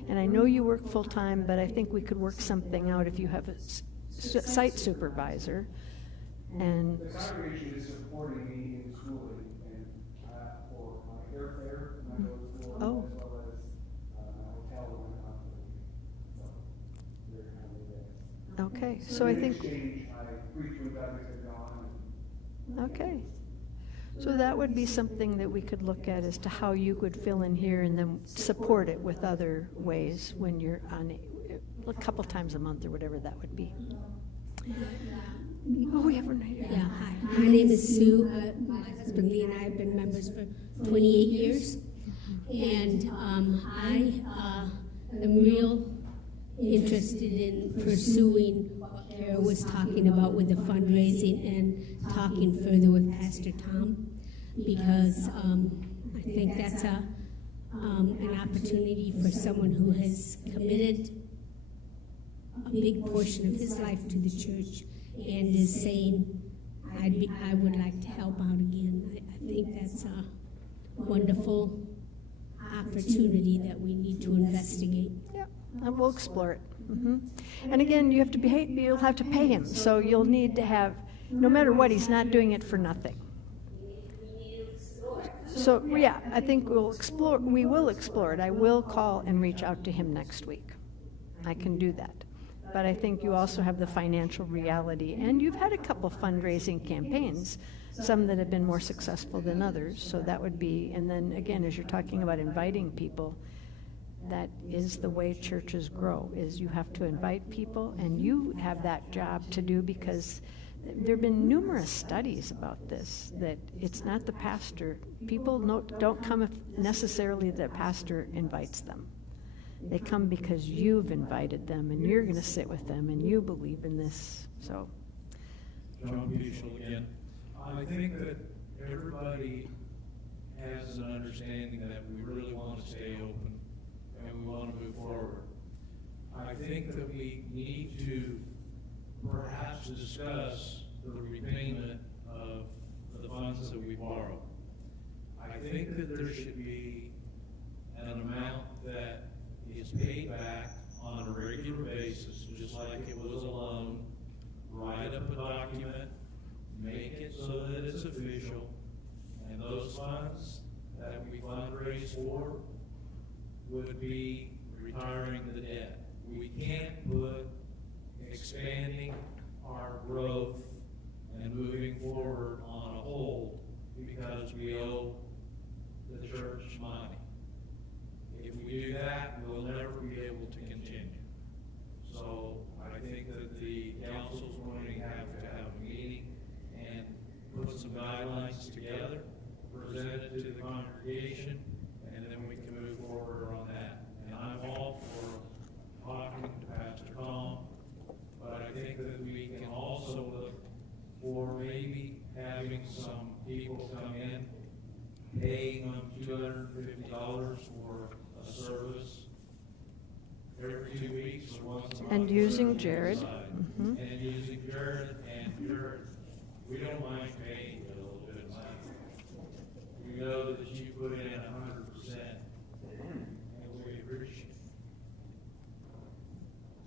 And I know you work full-time, but I think we could work something out if you have a site supervisor. And the congregation is supporting me in schooling and for my airfare, my nose for, as well as my hotel and my company. So they're kind of there. okay, so I think. I preach with others have gone. Okay. So that would be something that we could look at as to how you could fill in here and then support it with other ways when you're on a couple times a month or whatever that would be. Oh, we have one right here. Yeah, hi. My name is Sue. My husband Lee and I have been members for 28 years. And I am real interested in pursuing what Kara was talking about with the fundraising and talking further with Pastor Tom, because I think that's an opportunity for someone who has committed a big portion of his life to the church and is saying, I would like to help out again. I think that's a wonderful opportunity that we need to investigate. Yeah, and we'll explore it. And again, you'll have to pay him, so you'll need to have, no matter what, he's not doing it for nothing. So yeah, I think we will explore it. I will call and reach out to him next week. I can do that. But I think you also have the financial reality, and you've had a couple fundraising campaigns, some that have been more successful than others, so that would be, and then again, as you're talking about inviting people, that is the way churches grow, is you have to invite people, and you have that job to do, because there have been numerous studies about this, that it's not the pastor. People don't come if necessarily the pastor invites them. They come because you've invited them, and you're going to sit with them, and you believe in this. So, John Bushel again. I think that everybody has an understanding that we really want to stay open and we want to move forward. I think that we need to perhaps discuss the repayment of the funds that we borrow. I think that there should be an amount that is paid back on a regular basis, just like it was a loan. Write up a document, make it so that it's official, and those funds that we fundraise for would be retiring the debt. We can't put expanding our growth and moving forward on a hold because we owe the church money. If we do that, we'll never be able to continue. So I think that the council's going to have a meeting and put some guidelines together, present it to the congregation, and then we can move forward on that. And I'm all for talking to Pastor Tom, but I think that we can also look for maybe having some people come in, paying them $250 for a service every 2 weeks or once a month. and using Jared. And using Jared, and Jared, we don't mind paying you a little bit of money. We know that you put in 100%, and we appreciate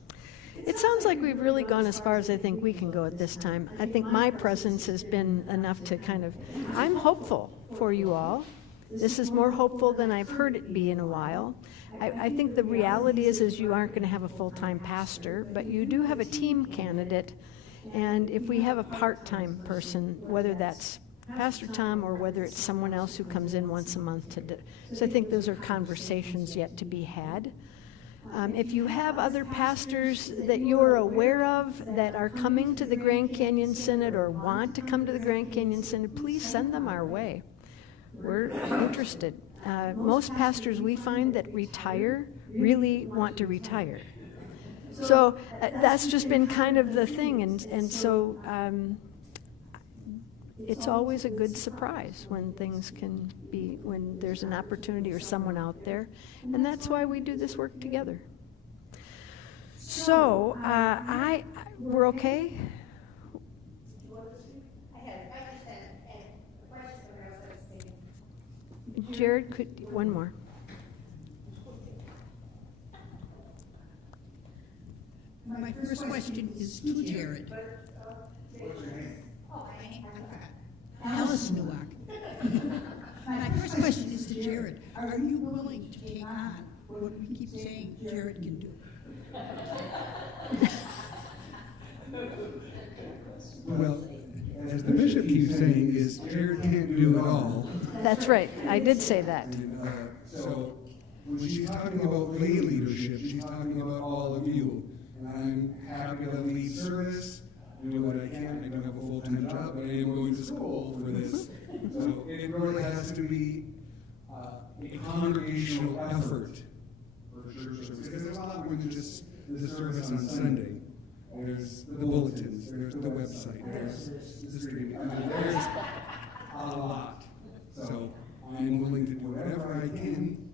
it. It sounds like we've really gone as far as I think we can go at this time. I think my presence has been enough to kind of, I'm hopeful for you all. This is more hopeful than I've heard it be in a while. I think the reality is you aren't going to have a full-time pastor, but you do have a team candidate, And if we have a part-time person, whether that's Pastor Tom or whether it's someone else who comes in once a month to do. So I think those are conversations yet to be had. If you have other pastors that you're aware of that are coming to the Grand Canyon Synod or want to come to the Grand Canyon Synod, please send them our way. We're interested. Most pastors we find that retire really want to retire. So that's just been kind of the thing, and so it's always a good surprise when things can be, when there's an opportunity or someone out there, and that's why we do this work together. So we're okay? Jared, one more. My first question is to Jared. Alice Newak. My first question is to Jared. Are you willing to take on what we keep saying Jared can do? Well, as the bishop keeps saying, is Jared can't do it all. That's right. I did say that. And, so when she's talking about lay leadership, she's talking about all of you. And I'm happy to lead service, do what I can. I don't have a full-time job, but I am going to school for this. So it really has to be a congregational effort for church service. Because there's a lot more than just the service on Sunday. There's the bulletins, there's the website, there's the streaming. There's a lot. So I'm willing to do whatever I can.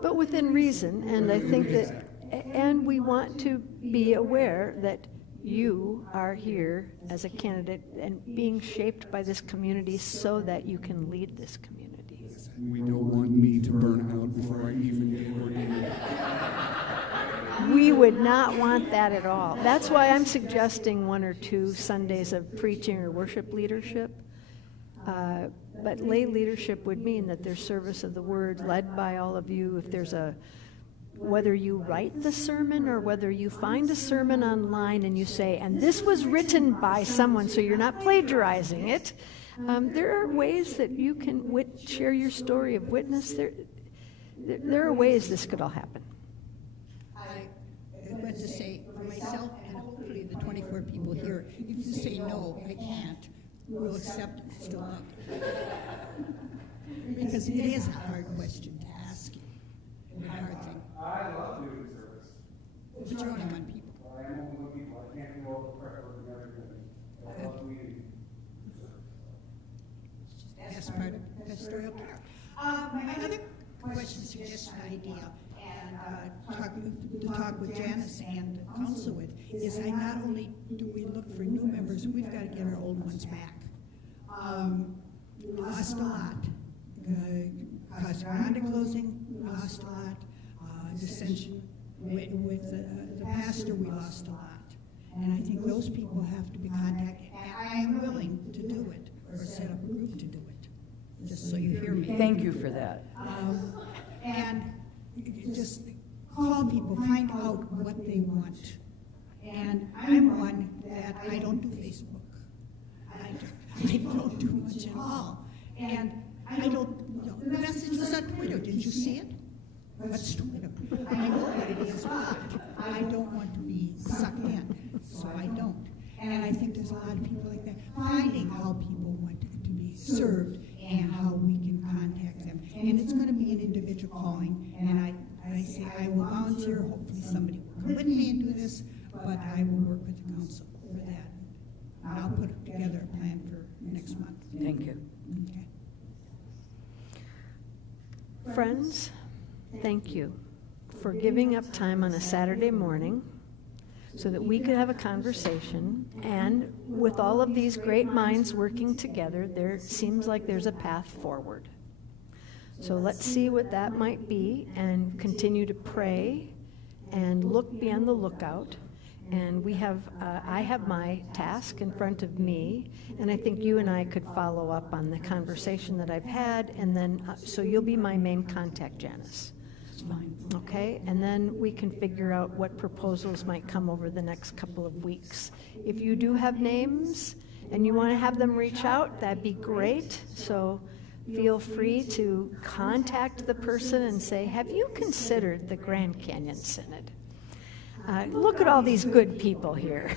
But within reason, and I think that, and we want to be aware that you are here as a candidate and being shaped by this community so that you can lead this community. We don't want me to burn out before I even get ordained. We would not want that at all. That's why I'm suggesting 1 or 2 Sundays of preaching or worship leadership. But lay leadership would mean that there's service of the word led by all of you. If there's whether you write the sermon or whether you find a sermon online and you say, and this was written by someone, so you're not plagiarizing it. There are ways that you can share your story of witness. There are ways this could all happen. I want to say for myself and hopefully the 24 people here, if you say no, I can't, we'll accept it still up. Because it is a hard question to ask you. A hard thing. I love doing service. But you're only one people. I am only one people. I can't do all the prep work and everything. I love leading. That's part of pastoral care. My other question suggests an idea, and to talk with Janice and counsel with, is not only do we look for new members, we've got to get our old ones back. We lost a lot. Casa Grande closing, we lost a lot. Dissension with the pastor, we lost a lot. And I think those people have to be contacted. And I am willing to do it, or set up a group to do it, just so you hear me. Thank you for that. And just call people, find out what they want. And I'm one that I don't do Facebook. I don't do much at all. And I don't, the message was on Twitter. Didn't you see it? What's Twitter? I know what it is, but I don't want to be sucked in, so I don't. And I think there's a lot of people like that, finding how people want to be served and how we can contact them. And it's going to be an individual calling, and I say I will volunteer. Hopefully somebody will come with me and do this, but I will work with the council for that. And I'll put together a plan for next month. Thank you. Okay. Friends, thank you for giving up time on a Saturday morning so that we could have a conversation. And with all of these great minds working together, there seems like there's a path forward. So let's see what that might be and continue to pray and be on the lookout. And I have my task in front of me, and I think you and I could follow up on the conversation that I've had, and then, so you'll be my main contact, Janice. That's fine. Okay, and then we can figure out what proposals might come over the next couple of weeks. If you do have names and you want to have them reach out, that'd be great. So feel free to contact the person and say, have you considered the Grand Canyon Synod? Look at all these good people here.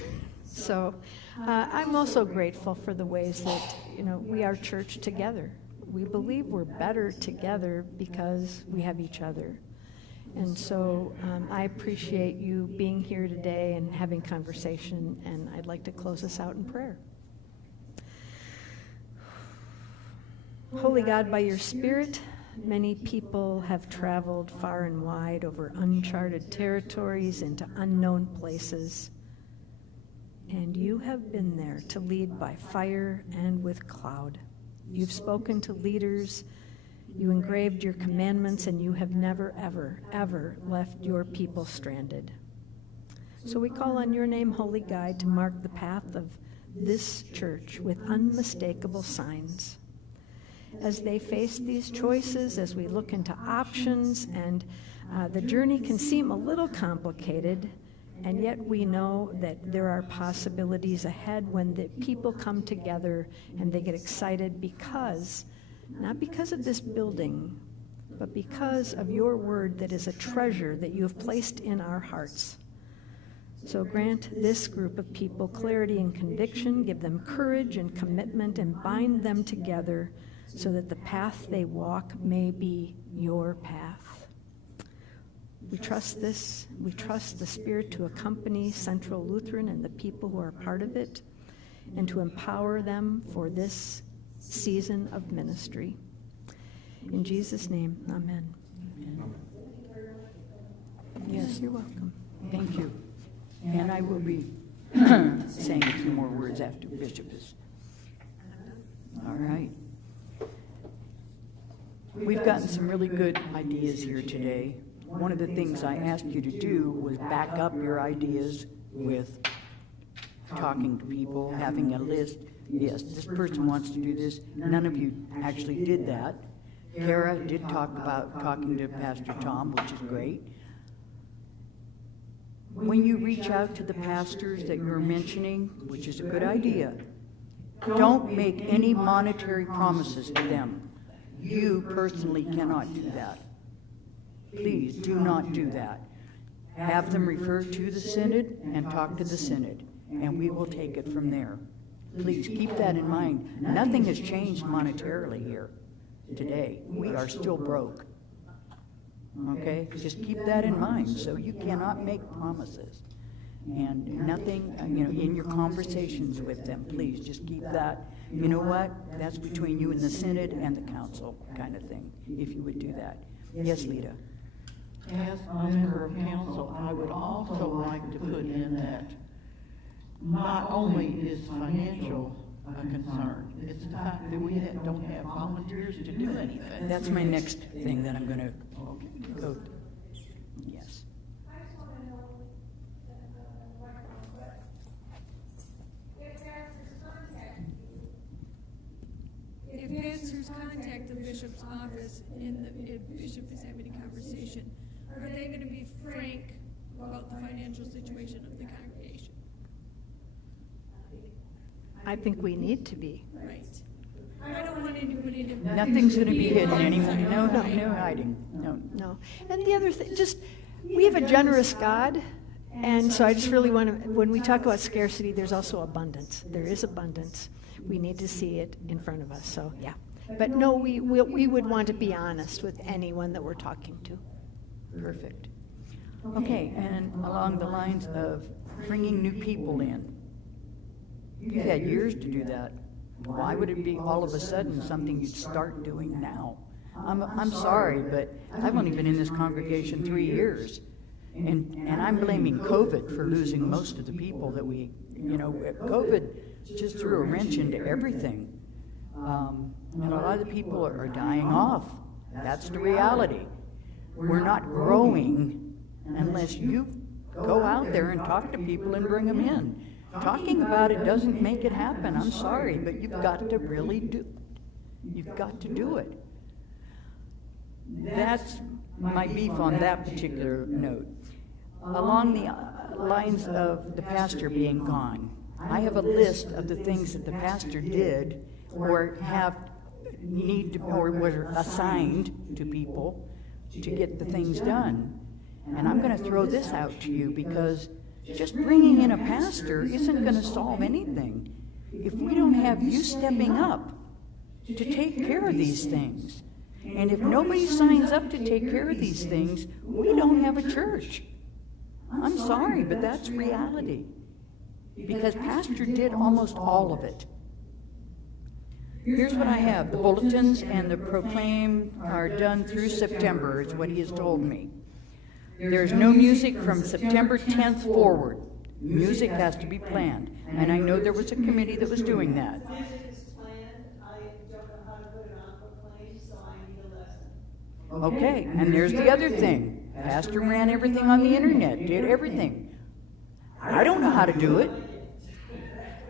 So I'm also grateful for the ways that, we are church together. We believe we're better together because we have each other. And so I appreciate you being here today and having conversation, and I'd like to close us out in prayer. Holy God, by your Spirit, many people have traveled far and wide over uncharted territories into unknown places. And you have been there to lead by fire and with cloud. You've spoken to leaders, you engraved your commandments, and you have never, ever, ever left your people stranded. So we call on your name, Holy Guide, to mark the path of this church with unmistakable signs. As they face these choices, as we look into options, and the journey can seem a little complicated, and yet we know that there are possibilities ahead when the people come together and they get excited because, not because of this building, but because of your word that is a treasure that you have placed in our hearts. So grant this group of people clarity and conviction, give them courage and commitment, and bind them together so that the path they walk may be your path. We trust this. We trust the Spirit to accompany Central Lutheran and the people who are part of it, and to empower them for this season of ministry. In Jesus' name, amen. Yes, you're welcome. Thank you. And I will be saying a few more words after Bishop is. All right. We've gotten some really good ideas here today. One of the things I asked you to do was back up your ideas with talking to people, having a list. Yes, this person wants to do this. None of you actually did that. Kara did talk about talking to Pastor Tom, which is great. When you reach out to the pastors that you're mentioning, which is a good idea, don't make any monetary promises to them. You personally cannot do that. Please do not do that. Have them refer to the synod and talk to the synod, and we will take it from there. Please keep that in mind. Nothing has changed monetarily here today. We are still broke. Okay? Just keep that in mind. So you cannot make promises. And nothing, in your conversations with them, please just keep that. You know what? That's between you and the synod and the council kind of thing, if you would do that. Yes, Lita. As a member of council, I would also like to put in that not only is financial a concern, it's the fact that we don't have volunteers to do anything. That's my next thing that I'm going to go. Yes. If pastors contact the bishop's office and the bishop is having a conversation, are they going to be frank about the financial situation of the congregation? I think we need to be. Right. I don't want anybody to... Nothing's going to be hidden anymore. No hiding. No. And the other thing, we have a generous God, and so I just really want to, when we talk about scarcity, there's also abundance. There is abundance. We need to see it in front of us, so yeah. But no, we would want to be honest with anyone that we're talking to. Perfect. Okay, and along the lines of bringing new people in. You've had years to do that. Why would it be all of a sudden something you'd start doing now? I'm sorry, but I've only been in this congregation 3 years. And I'm blaming COVID for losing most of the people that we, COVID just threw a wrench into everything. And a lot of the people are dying off. That's the reality. We're not growing unless you go out there and talk to people and bring them in. Talking about it doesn't make it happen. I'm sorry, but you've got to really do it. You've got to do it. That's my beef on that particular note. Along the lines of the pastor being gone, I have a list of the things that the pastor did or or were assigned to people to get the things done. And I'm going to throw this out to you because just bringing in a pastor isn't going to solve anything if we don't have you stepping up to take care of these things. And if nobody signs up to take care of these things, we don't have a church. I'm sorry, but that's reality. Because Pastor did almost all of it. Here's what I have. The bulletins and the proclaim are done through September, is what he has told me. There's no music from September 10th forward. Music has to be planned. And I know there was a committee that was doing that. Music is planned. I don't know how to put it on proclaim, so I need a lesson. Okay, and there's the other thing. Pastor ran everything on the internet, did everything. I don't know how to do it.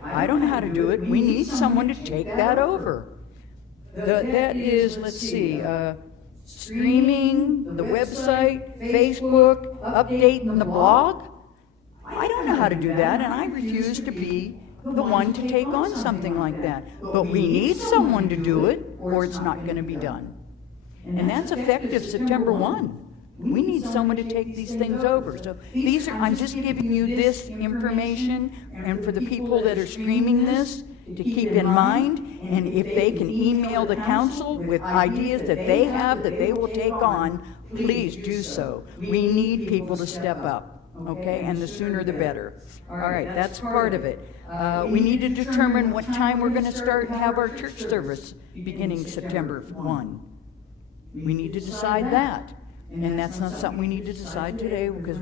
I don't know how to do it. We need someone to take that over. That is, let's see, streaming, the website, Facebook, updating the blog. I don't know how to do that, and I refuse to be the one to take on something like that. But we need someone to do it, or it's not going to be done. And that's effective September 1. We need someone to take these things over. So I'm just giving you this information, and for the people that are streaming this, to keep in mind, and if they can email the council with ideas that they have that they will take on, please do so. We need people to step up, okay? And the sooner the better. All right, that's part of it. We need to determine what time we're going to start and have our church service beginning September 1. We need to decide that. And that's not something we need to decide today because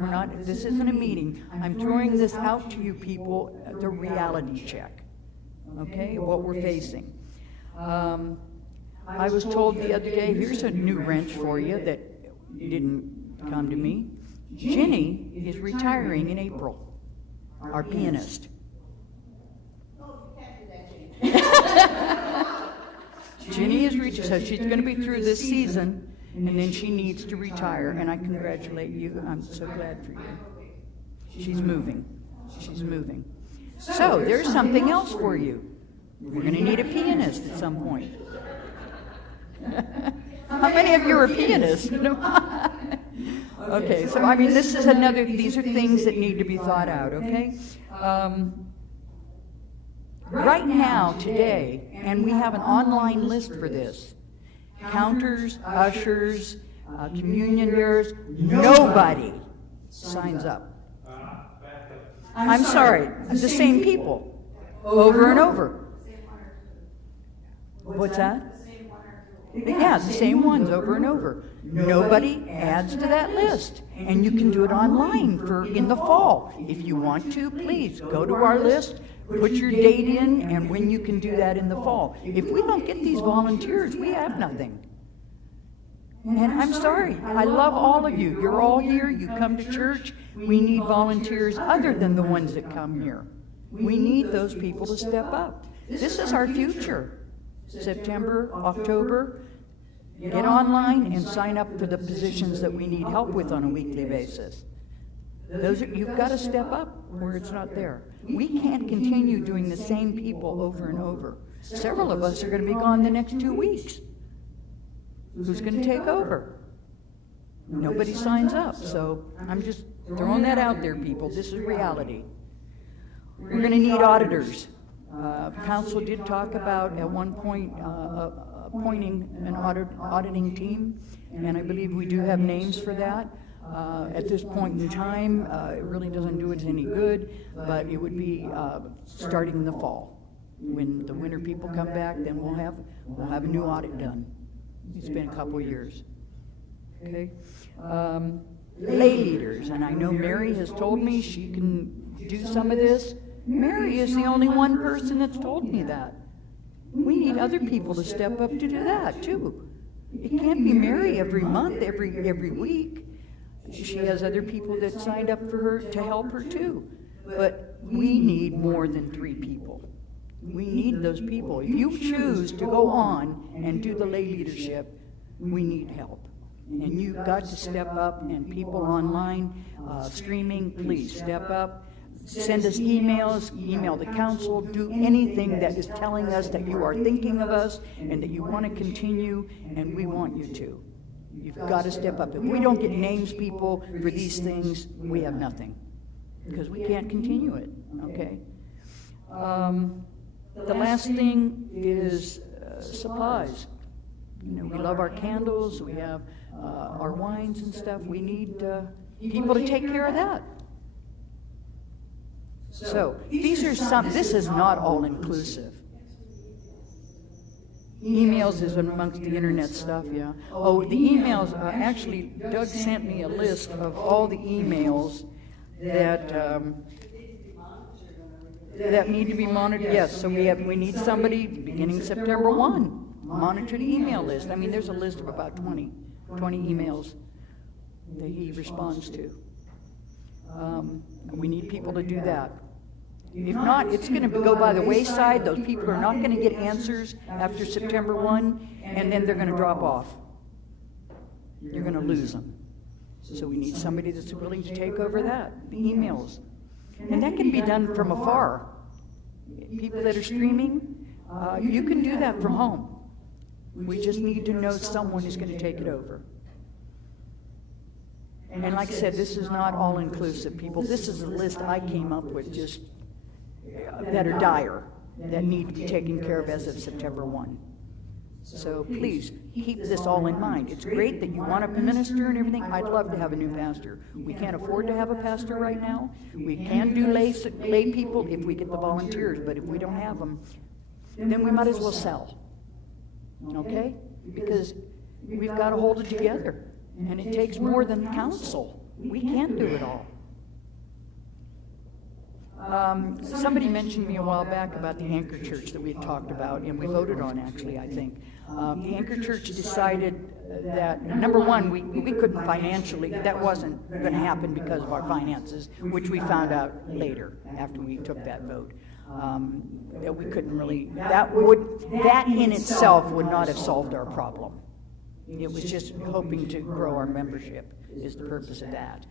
this isn't a meeting. I'm throwing this out to you people, the reality check, okay, what we're facing. I was told the other day, here's a new wrench for you that didn't come to me. Ginny is retiring in April, our pianist. Ginny is retiring, so she's going to be through this season. And then she needs to retire, and I congratulate you. I'm so glad for you. She's moving. She's moving. So there's something else for you. We're going to need a pianist at some point. How many of you are pianists? Okay, so I mean, these are things that need to be thought out, okay? Right now, today, and we have an online list for this, counters, ushers, communion bearers, nobody signs up. I'm sorry, the same people, over and over. What's that? Yeah, the same ones over and over. Nobody adds to that list. And you can do it online in the fall. If you want to, please go to our list, put your date in, and when you can do that in the fall. If we don't get these volunteers, we have nothing. And I'm sorry, I love all of you. You're all here, you come to church. We need volunteers other than the ones that come here. We need those people to step up. This is our future. September, October, get online and sign up for the positions that we need help with on a weekly basis. You've got to step up where it's not there. We can't continue doing the same people over and over. Several of us are going to be gone the next 2 weeks. Who's going to take over? Nobody signs up, so I'm just throwing that out there, people. This is reality. We're going to need auditors. Council did talk about at one point appointing an auditing team, and I believe we do have names for that. At this point in time, it really doesn't do us any good, but it would be starting in the fall. When the winter people come back, then we'll have a new audit done. It's been a couple of years. Okay. Lay leaders, and I know Mary has told me she can do some of this. Mary is the only one person that's told me that. We need other people to step up to do that too. It can't be Mary every month, every week. She has other people that signed up for her to help her too. But we need more than 3 people. We need those people. If you choose to go on and do the lay leadership, we need help. And you've got to step up, and people online, streaming, please step up. Send us emails, email the council, do anything that is telling us that you are thinking of us and that you want to continue, and we want you to. You've got to step up. If we don't get names, people, for these things, we have nothing, because we can't continue it, okay? The last thing is supplies. You know, we love our candles, we have our wines and stuff. We need people to take care of that. So these are some, this is not all inclusive. Emails is amongst the internet stuff, yeah. Oh, the emails, actually, Doug sent me a list of all the emails that that need to be monitored. Yes, so we need somebody beginning September 1, monitor the email list. I mean, there's a list of about 20 emails that he responds to. We need people to do that. If not, it's going to go by the wayside. Those people are not going to get answers after September 1, and then they're going to drop off. You're going to lose them. So we need somebody that's willing to take over that, the emails. And that can be done from afar. People that are streaming, you can do that from home. We just need to know someone is going to take it over. And like I said, this is not all-inclusive, people. This is a list I came up with just that are dire, that need to be taken care of as of September 1. So please, keep this all in mind. It's great that you want to minister and everything. I'd love to have a new pastor. We can't afford to have a pastor right now. We can do lay people if we get the volunteers, but if we don't have them, then we might as well sell. Okay? Because we've got to hold it together. And it takes more than the council. We can't do it all. Somebody mentioned me a while back about the Anchor Church that we had talked about, and we voted on, actually, I think. The Anchor Church decided that, number one, we couldn't financially, that wasn't going to happen because of our finances, which we found out later after we took that vote. That we couldn't really, that in itself would not have solved our problem. It was just hoping to grow our membership is the purpose of that.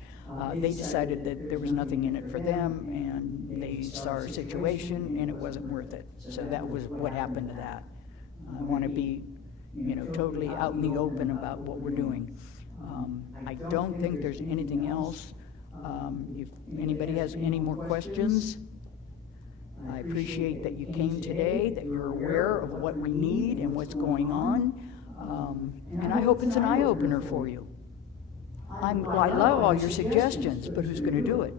They decided that there was nothing in it for them, and they saw our situation, and it wasn't worth it. So that was what happened to that. I want to be, totally out in the open about what we're doing. I don't think there's anything else. If anybody has any more questions, I appreciate that you came today, that you're aware of what we need and what's going on, and I hope it's an eye-opener for you. I love all your suggestions, but who's going to do it?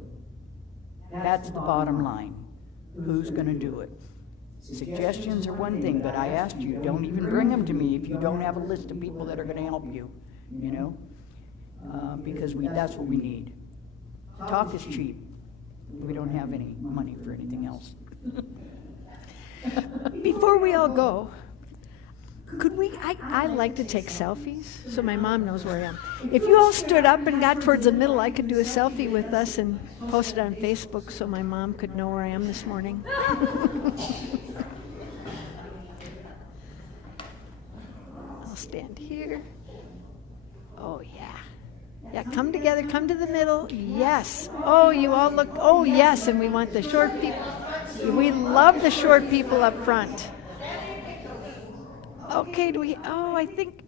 That's the bottom line. Who's going to do it? Suggestions are one thing, but I asked you, don't even bring them to me if you don't have a list of people that are going to help you, because that's what we need. Talk is cheap. We don't have any money for anything else. Before we all go, could we, I like to take selfies, so my mom knows where I am. If you all stood up and got towards the middle, I could do a selfie with us and post it on Facebook so my mom could know where I am this morning. I'll stand here. Oh, yeah. Yeah, come together, come to the middle. Yes. Oh, you all look, oh, yes, and we want the short people. We love the short people up front. Okay, I think,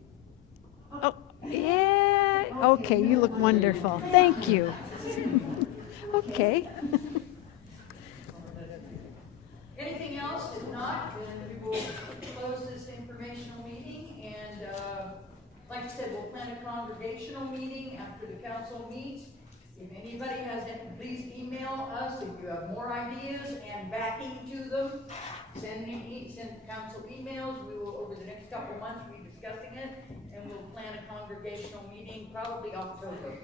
oh, yeah, okay, you look wonderful. Thank you. Okay. Anything else? If not, then we will close this informational meeting, and like I said, we'll plan a congregational meeting after the council meets. If anybody has any, please email us if you have more ideas and backing to them. Send council emails. We will, over the next couple of months, be discussing it, and we'll plan a congregational meeting, probably October.